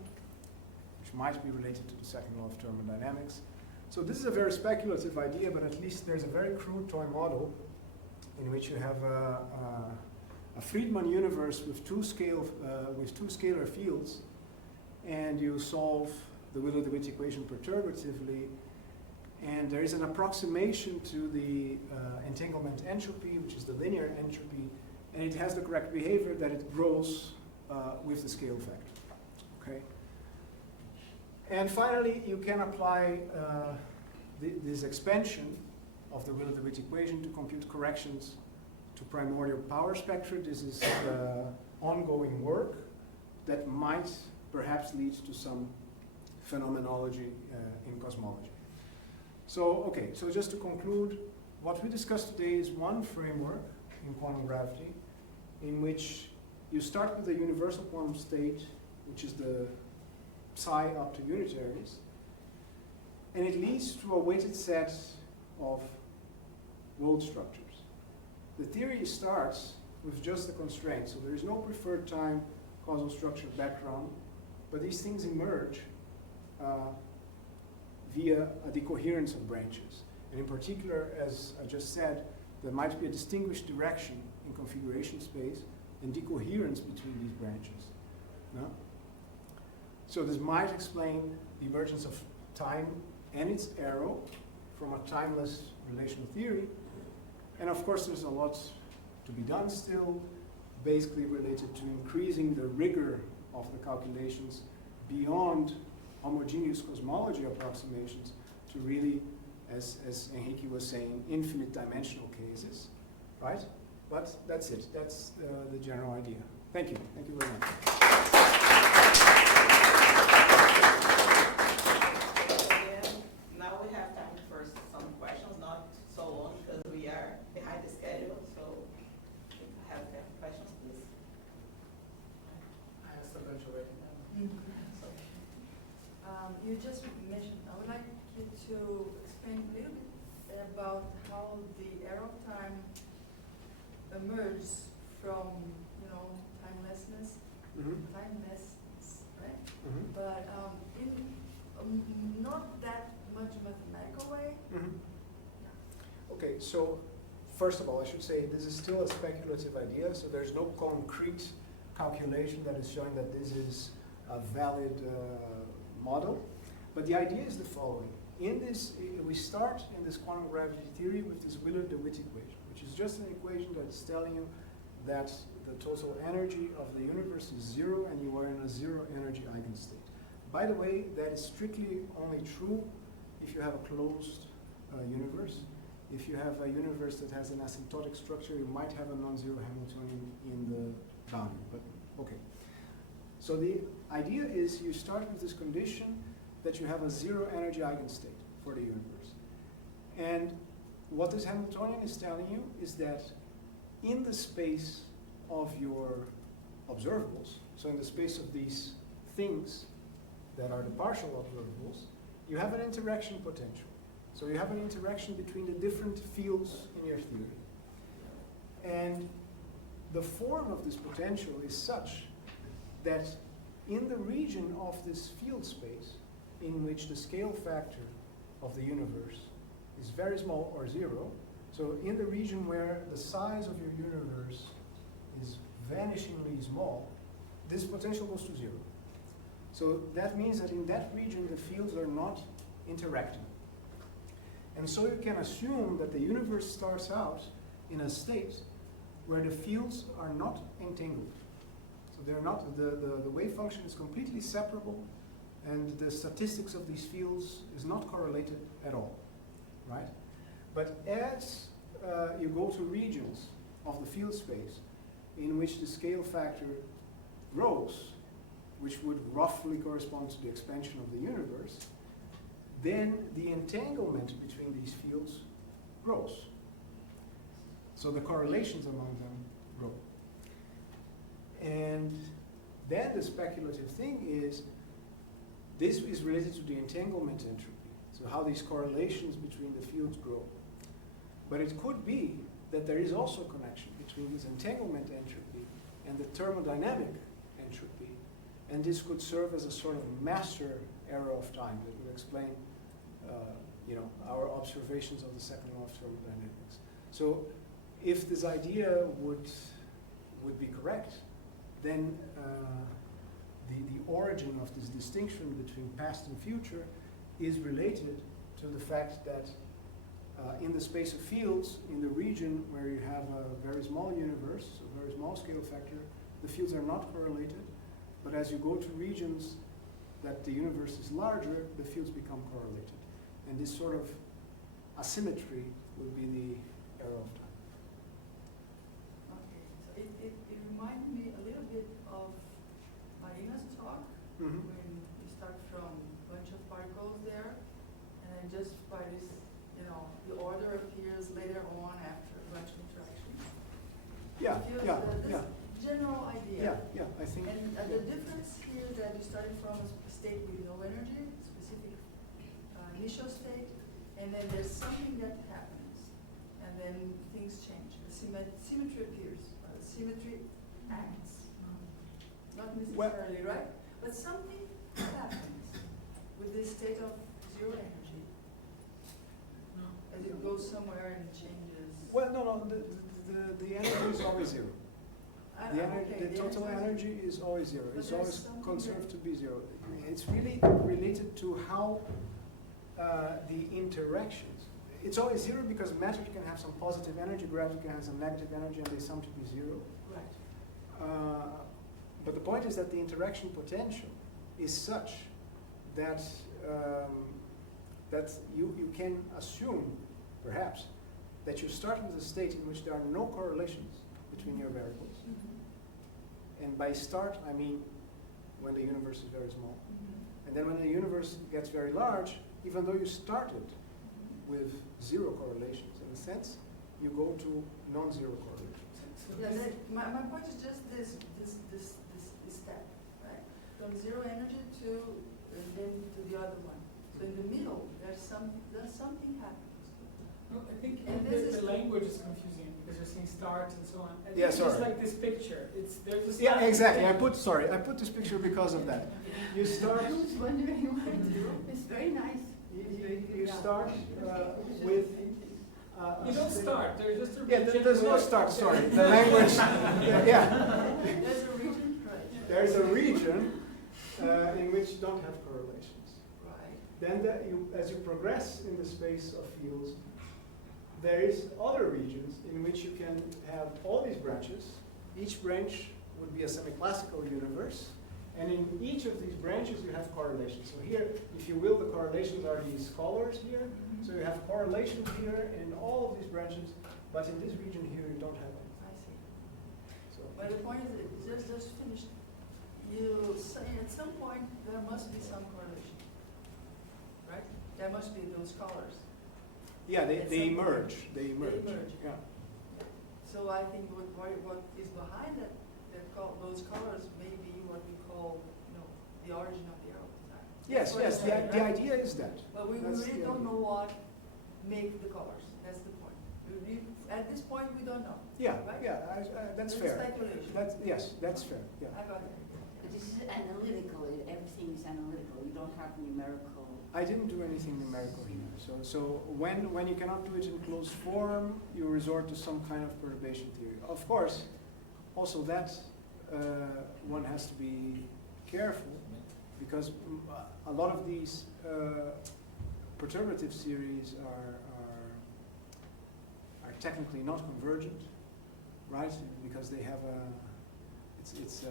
which might be related to the second law of thermodynamics. So this is a very speculative idea, but at least there's a very crude toy model in which you have a Friedmann universe with two scalar fields, and you solve the Wheeler-DeWitt equation perturbatively, and there is an approximation to the entanglement entropy, which is the linear entropy, and it has the correct behavior that it grows with the scale factor. Okay. And finally, you can apply this expansion of the Wheeler-DeWitt equation to compute corrections to primordial power spectra. This is ongoing work that might perhaps lead to some phenomenology in cosmology. So, okay, so just to conclude, what we discussed today is one framework in quantum gravity in which you start with a universal quantum state, which is the psi up to unitaries, and it leads to a weighted set of world structures. The theory starts with just the constraint, so there is no preferred time causal structure background, but these things emerge via a decoherence of branches. And in particular, as I just said, there might be a distinguished direction in configuration space and decoherence between these branches. No? So this might explain the emergence of time and its arrow from a timeless relational theory. And of course, there's a lot to be done still, basically related to increasing the rigor of the calculations beyond homogeneous cosmology approximations to really, as Enrique was saying, infinite dimensional cases, right? But that's it. That's the general idea. Thank you. Thank you very much. Now we have time for some questions, not so long because we are behind the schedule. So if you have questions, please. I asked a bunch already. You just mentioned, I would like you to explain a little bit about how the arrow of time emerges from, timelessness, right? But in not that much mathematical way. Okay, so first of all, I should say this is still a speculative idea, so there's no concrete calculation that is showing that this is a valid model. But the idea is the following. In this, we start in this quantum gravity theory with this Wheeler-DeWitt equation, which is just an equation that's telling you that the total energy of the universe is zero and you are in a zero energy eigenstate. By the way, that is strictly only true if you have a closed universe. If you have a universe that has an asymptotic structure, you might have a non-zero Hamiltonian in the boundary, but okay. So the idea is you start with this condition that you have a zero energy eigenstate for the universe. And what this Hamiltonian is telling you is that in the space of your observables, so in the space of these things that are the partial observables, you have an interaction potential. So you have an interaction between the different fields in your theory. And the form of this potential is such that in the region of this field space in which the scale factor of the universe is very small or zero, so in the region where the size of your universe is vanishingly small, this potential goes to zero. So that means that in that region the fields are not interacting. And so you can assume that the universe starts out in a state where the fields are not entangled. So they're not, the wave function is completely separable and the statistics of these fields is not correlated at all, right? But as you go to regions of the field space in which the scale factor grows, which would roughly correspond to the expansion of the universe, then the entanglement between these fields grows. So the correlations among them grow. And then the speculative thing is, this is related to the entanglement entropy, so how these correlations between the fields grow. But it could be that there is also a connection between this entanglement entropy and the thermodynamic entropy, and this could serve as a sort of master error of time that would explain our observations of the second law of thermodynamics. So if this idea would be correct, then the origin of this distinction between past and future is related to the fact that in the space of fields, in the region where you have a very small universe, a very small scale factor, the fields are not correlated, but as you go to regions that the universe is larger, the fields become correlated. And this sort of asymmetry would be the error of time. Okay, so it reminded me a little bit of Marina's talk, when you start from a bunch of particles there, and then just by this, the order appears later on after a bunch of interactions. Yeah, It feels yeah, this general idea. Yeah, I think. And the difference here is that you started from a state with no energy, specific initial state, and then there's something that happens, and then things change. The symmetry appears, symmetry acts. Not necessarily, right? But something happens with this state of zero energy. As it goes somewhere and changes. Well, no, the energy is always zero. The total energy is always zero. But It's there's always something conserved to be zero. It's really related to how the interactions. It's always zero because matter can have some positive energy, gravity can have some negative energy, and they sum to be zero. Right. But the point is that the interaction potential is such that that you can assume, perhaps, that you start with a state in which there are no correlations between your variables. And by start, I mean when the universe is very small. And then when the universe gets very large, even though you started with zero correlations, in a sense, you go to non-zero correlations. Yeah, my point is just this step, right? From zero energy to and then to the other one. So in the middle, there's something happens. No, I think And this the is- language is confusing because you're saying start and so on. I think Yeah, it's sorry. just like this picture. There's a Yeah, start- exactly. I put this picture because of that. You start. I was wondering why. It's very nice. You start with. You don't start. There's just a Yeah, region there's no where- start. Sorry, the language. Yeah. There's a region, right? There's a region in which you don't have correlations. Right. Then as you progress in the space of fields, there is other regions in which you can have all these branches Each branch would be a semi-classical universe, and in each of these branches you have correlations. So here, if you will, the correlations are these colors here. So you have correlations here in all of these branches, but in this region here you don't have any. I see. So, But the point is, just finished, you say at some point there must be some correlation, right? There must be those colors. yeah, At they some point, emerge. They emerge. emerge. Yeah. So I think what is behind that, those colors may be what we call, the origin of the arrow design. Yes, That's what yes. I'm saying, The right? idea is that. But we That's really the don't idea. know what make the colors. That's the point. At this point, we don't know. Yeah, Right? yeah. That's It's fair. speculation. Yes, that's fair. Yeah. I got it. But this is analytical, everything is analytical, you don't have numerical. I didn't do anything numerical here. So when you cannot do it in closed form, you resort to some kind of perturbation theory. Of course, also that one has to be careful because a lot of these perturbative series are technically not convergent, right? Because they have it's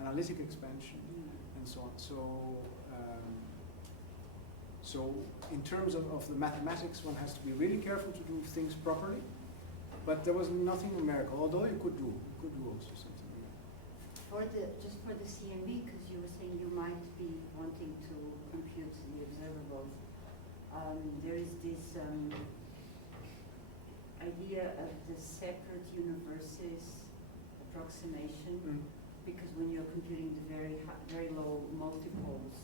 analytic expansion and so on. So in terms of the mathematics, one has to be really careful to do things properly. But there was nothing numerical, although you could do also something. Just for the CMB, because you were saying you might be wanting to compute the observables, there is this idea of the separate universes approximation, because when you're computing the very low multiples,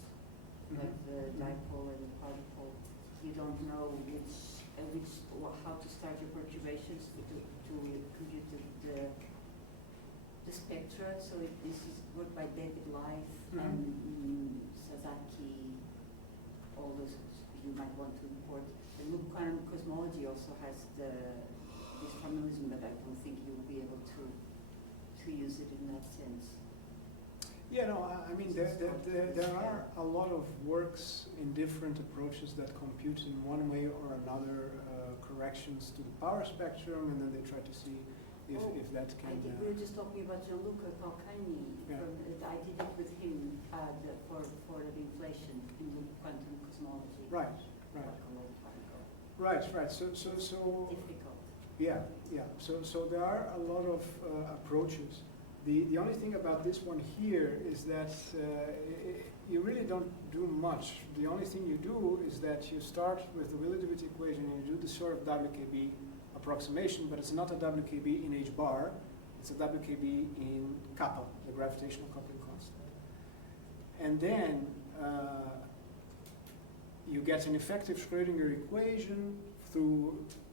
like the dipole and the partipole, you don't know how to start your perturbations to compute the spectra. So this is work by David Life and Sasaki. All those you might want to import. The loop quantum cosmology also has this formalism, but I don't think you'll be able to use it in that sense. Yeah, no, I mean, there are a lot of works in different approaches that compute in one way or another corrections to the power spectrum, and then they try to see if that can... we were just talking about Gianluca Calcagni. Yeah. I did it with him for the inflation in quantum cosmology. Right. Like a long time ago. Right. So Difficult. yeah. So there are a lot of approaches. The only thing about this one here is that you really don't do much. The only thing you do is that you start with the relativity equation and you do the sort of WKB approximation, but it's not a WKB in H bar, it's a WKB in kappa, the gravitational coupling constant. And then you get an effective Schrödinger equation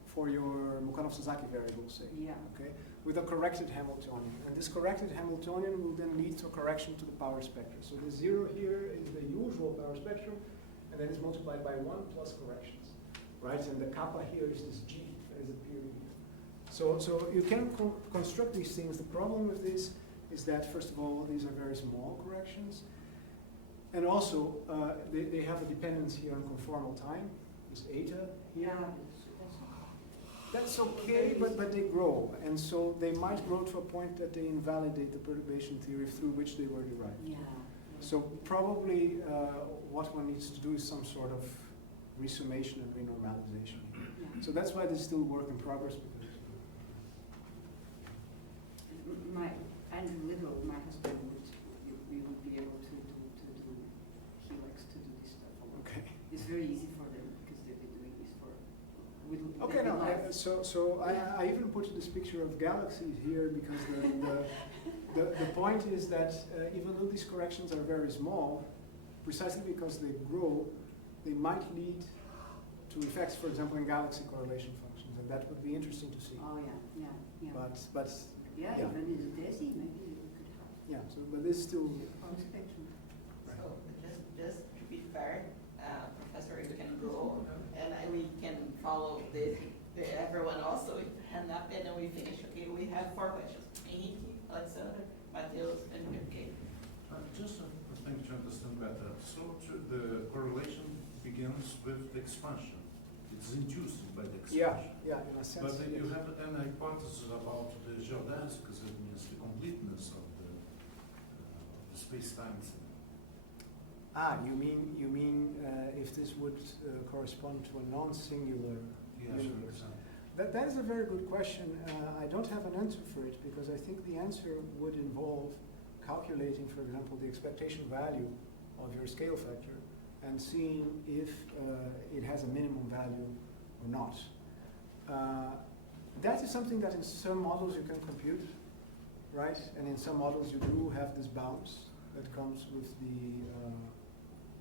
for your Mukhanov-Sasaki variable, say. Yeah. Okay, with a corrected Hamiltonian. And this corrected Hamiltonian will then lead to a correction to the power spectrum. So the 0 here is the usual power spectrum, and then it's multiplied by 1 plus corrections, right? And the kappa here is this G as a period. So you can construct these things. The problem with this is that, first of all, these are very small corrections. And also, they have a dependence here on conformal time. This eta here. Yeah. That's okay, but they grow. And so they might grow to a point that they invalidate the perturbation theory through which they were derived. Yeah. So probably what one needs to do is some sort of resummation and renormalization. Yeah. So that's why this is still work in progress. Andrew Little, my husband, we would be able to do, he likes to do this stuff a lot. Okay. It's very easy for them because they've been doing this with Okay, their no, life. so I even put this picture of galaxies here because the point is that even though these corrections are very small, precisely because they grow, they might lead to effects, for example, in galaxy correlation functions, and that would be interesting to see. Oh, yeah. But Yeah, yeah. even in the DESI, maybe you could have yeah, but this still. power spectrum. So just to be fair, Professor, you can go and we can follow everyone also with hand up and then we finish. Okay, we have 4 questions. Henrique, Alexander, Mateus, and Mirke. Just a thing to understand better. So the correlation begins with the expansion. It it's induced by the Yeah, expansion. yeah, in a sense. But you yes. have an hypothesis about the geodesic, because it means the completeness of the space-time. You mean if this would correspond to a non-singular Yes, for universe? example. That is a very good question. I don't have an answer for it because I think the answer would involve calculating, for example, the expectation value of your scale factor and seeing if it has a minimum value or not. That is something that in some models you can compute, right? And in some models you do have this bounce that comes with the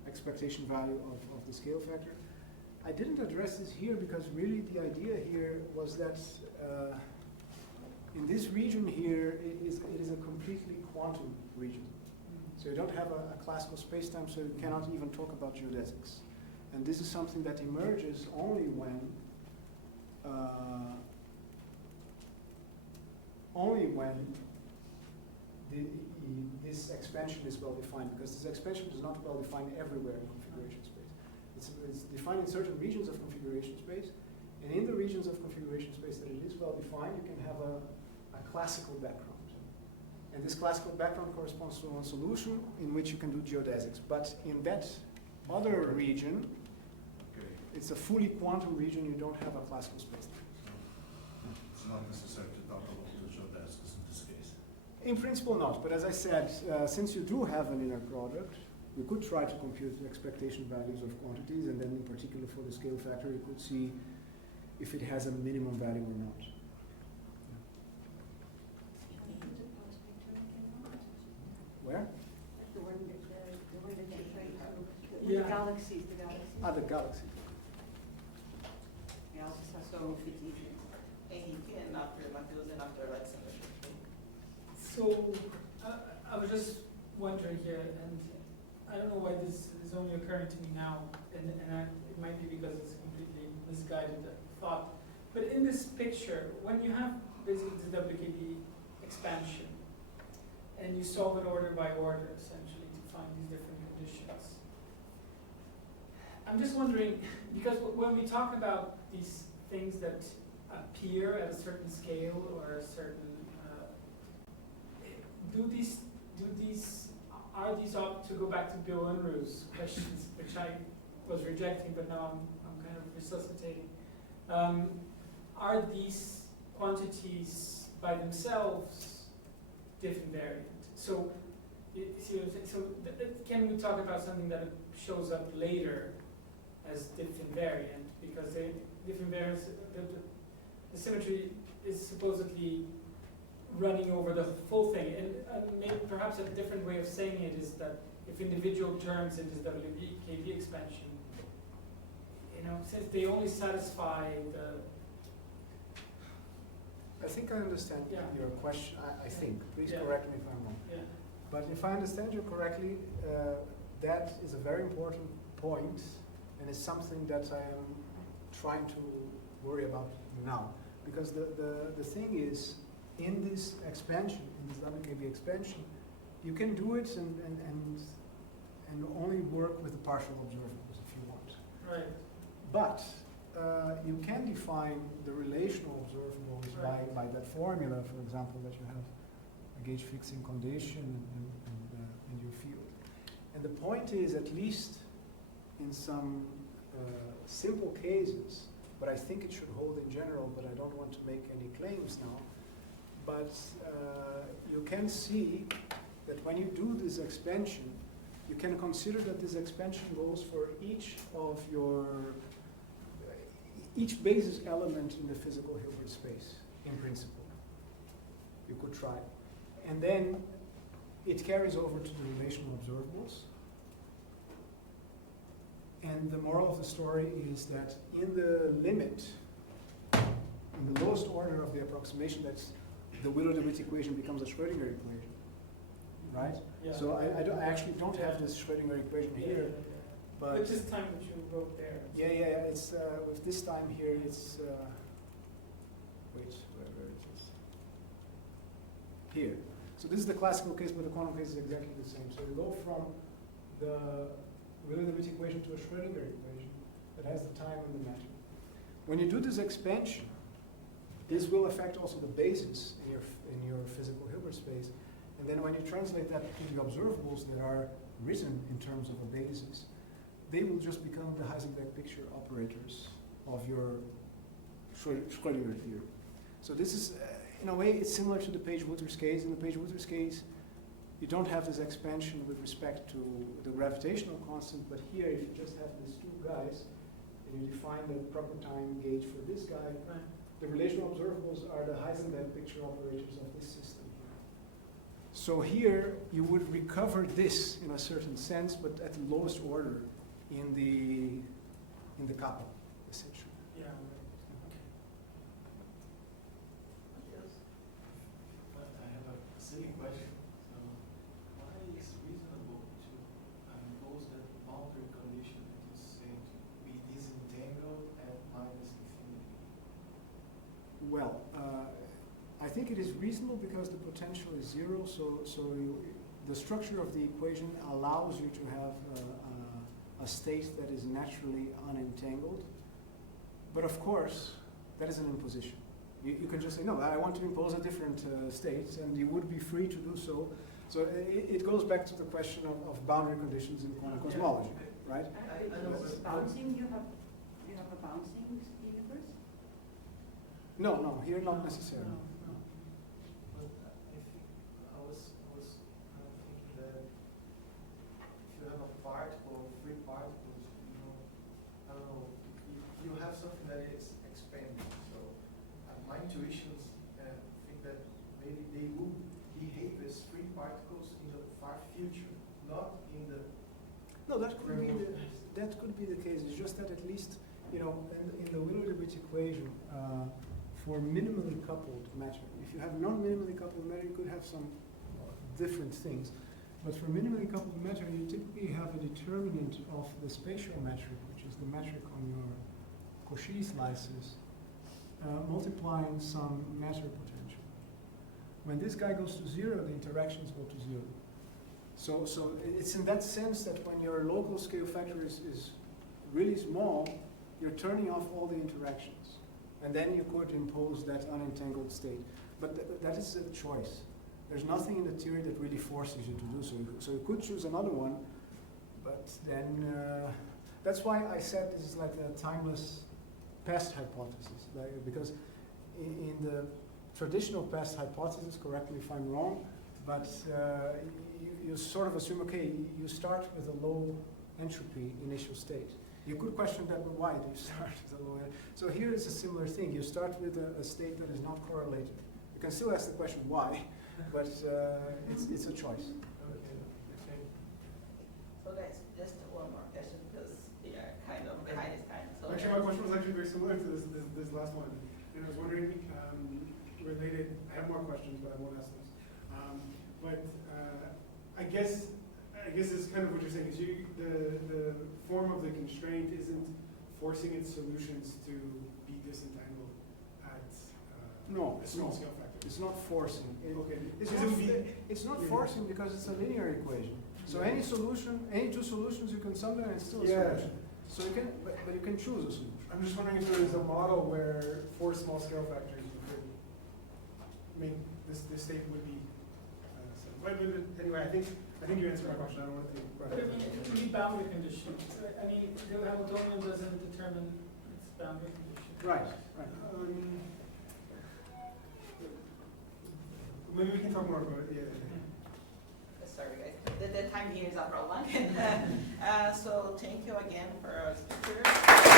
expectation value of the scale factor. I didn't address this here because really the idea here was that in this region here, it is a completely quantum region. So you don't have a classical spacetime, so you cannot even talk about geodesics. And this is something that emerges only when this expansion is well defined, because this expansion is not well defined everywhere in configuration space. It's defined in certain regions of configuration space, and in the regions of configuration space that it is well defined, you can have a classical background. And this classical background corresponds to one solution in which you can do geodesics. But in that other region, Okay. it's a fully quantum region, you don't have a classical space. So it's not necessary to talk about the geodesics in this case. In principle not, but as I said, since you do have an inner product, we could try to compute the expectation values of quantities, and then in particular for the scale factor, you could see if it has a minimum value or not. Where? The one that you're referring to, Yeah. the galaxies. Ah, the galaxy. Yeah, so if it's easy. Henrique and after Matheus and after Alexander. So, I was just wondering here, and I don't know why this is only occurring to me now, and it might be because it's completely misguided thought. But in this picture, when you have basically the WKB expansion, and you solve it order by order, essentially, to find these different conditions. I'm just wondering, because when we talk about these things that appear at a certain scale or a certain, are these up to go back to Bill Unruh's questions, which I was rejecting, but now I'm kind of resuscitating. Are these quantities by themselves diff invariant? So, see what I'm saying? So can we talk about something that shows up later as diff invariant? Because the diff invariance, the symmetry is supposedly running over the full thing. And maybe perhaps a different way of saying it is that if individual terms in this WKB expansion, since they only satisfy the... I think I understand Yeah. your question. I think. Please Yeah. correct me if I'm wrong. Yeah. But if I understand you correctly, that is a very important point, and it's something that I am trying to worry about now. Because the thing is, in this expansion, in this WKB expansion, you can do it and only work with the partial observables if you want. Right. But you can define the relational observables Right. by that formula, for example, that you have a gauge fixing condition in your field. And the point is, at least in some simple cases, but I think it should hold in general, but I don't want to make any claims now, but you can see that when you do this expansion, you can consider that this expansion goes for each basis element in the physical Hilbert space, in principle. You could try. And then it carries over to the relational observables. And the moral of the story is that in the limit, in the lowest order of the approximation, that's the Wheeler-DeWitt equation becomes a Schrödinger equation, right? Yeah. So I actually don't have this Schrödinger equation here, but But this time that you wrote there. yeah. It's with this time here, it's wait, where it is here. So this is the classical case, but the quantum case is exactly the same. So you go from the Wheeler-DeWitt equation to a Schrödinger equation that has the time and the matter. When you do this expansion, this will affect also the bases in your physical Hilbert space. And then when you translate that to the observables that are written in terms of a basis, they will just become the Heisenberg picture operators of your Schrödinger theory. So this is, in a way, it's similar to the Page-Wooter's case. In the Page-Wooter's case, you don't have this expansion with respect to the gravitational constant, but here if you just have these two guys, and you define the proper time gauge for this guy, Right. the relational observables are the Heisenberg picture operators of this system here. So here you would recover this in a certain sense, but at the lowest order in the kappa, essentially. Yeah. But I have a silly question. So, why is reasonable to impose that boundary condition that is saying to be disentangled at minus infinity? Well, I think it is reasonable because the potential is zero, the structure of the equation allows you to have a state that is naturally unentangled. But of course, that is an imposition. You can just say, no, I want to impose a different state, and you would be free to do so. So it goes back to the question of boundary conditions in quantum cosmology, right? Because bouncing, you have a bouncing universe? No, here not necessarily. No. But I was thinking that if you have a particle, free particles, I don't know, you have something that is expanding. So my intuitions think that maybe they will behave as free particles in the far future, not in the. No, that could be the case. It's just that at least, in the Wheeler-DeWitt equation, for minimally coupled matter, if you have non-minimally coupled matter, you could have some different things. But for minimally coupled matter, you typically have a determinant of the spatial metric, which is the metric on your Cauchy slices, multiplying some matter potential. When this guy goes to zero, the interactions go to zero. So it's in that sense that when your local scale factor is really small, you're turning off all the interactions. And then you could impose that unentangled state. But that is a choice. There's nothing in the theory that really forces you to do so. So you could choose another one, but then that's why I said this is like a timeless past hypothesis. Because in the traditional past hypothesis, correct me if I'm wrong, but you sort of assume, okay, you start with a low entropy initial state. You could question that, but why do you start with a low entropy? So here is a similar thing. You start with a state that is not correlated. You can still ask the question why, but it's a choice. Okay. So guys, just one more question because we are kind of behind this time. So Actually, my question was actually very similar to this last one. And I was wondering, related, I have more questions, but I won't ask those. I guess it's kind of what you're saying, is the form of the constraint isn't forcing its solutions to be disentangled at a small scale factor. It's not forcing. Okay. It's not forcing because it's a linear equation. So any two solutions, you can sum them and it's still a solution. So you can, but you can choose a solution. I'm just wondering if there is a model where for small scale factors you could make this state would be. But anyway, I think you answered my question. I don't want to. But I mean, it can be boundary conditions. I mean, the Hamiltonian doesn't determine its boundary condition. Right. Maybe we can talk more about it. sorry guys, the time here is a problem. So thank you again for our speakers.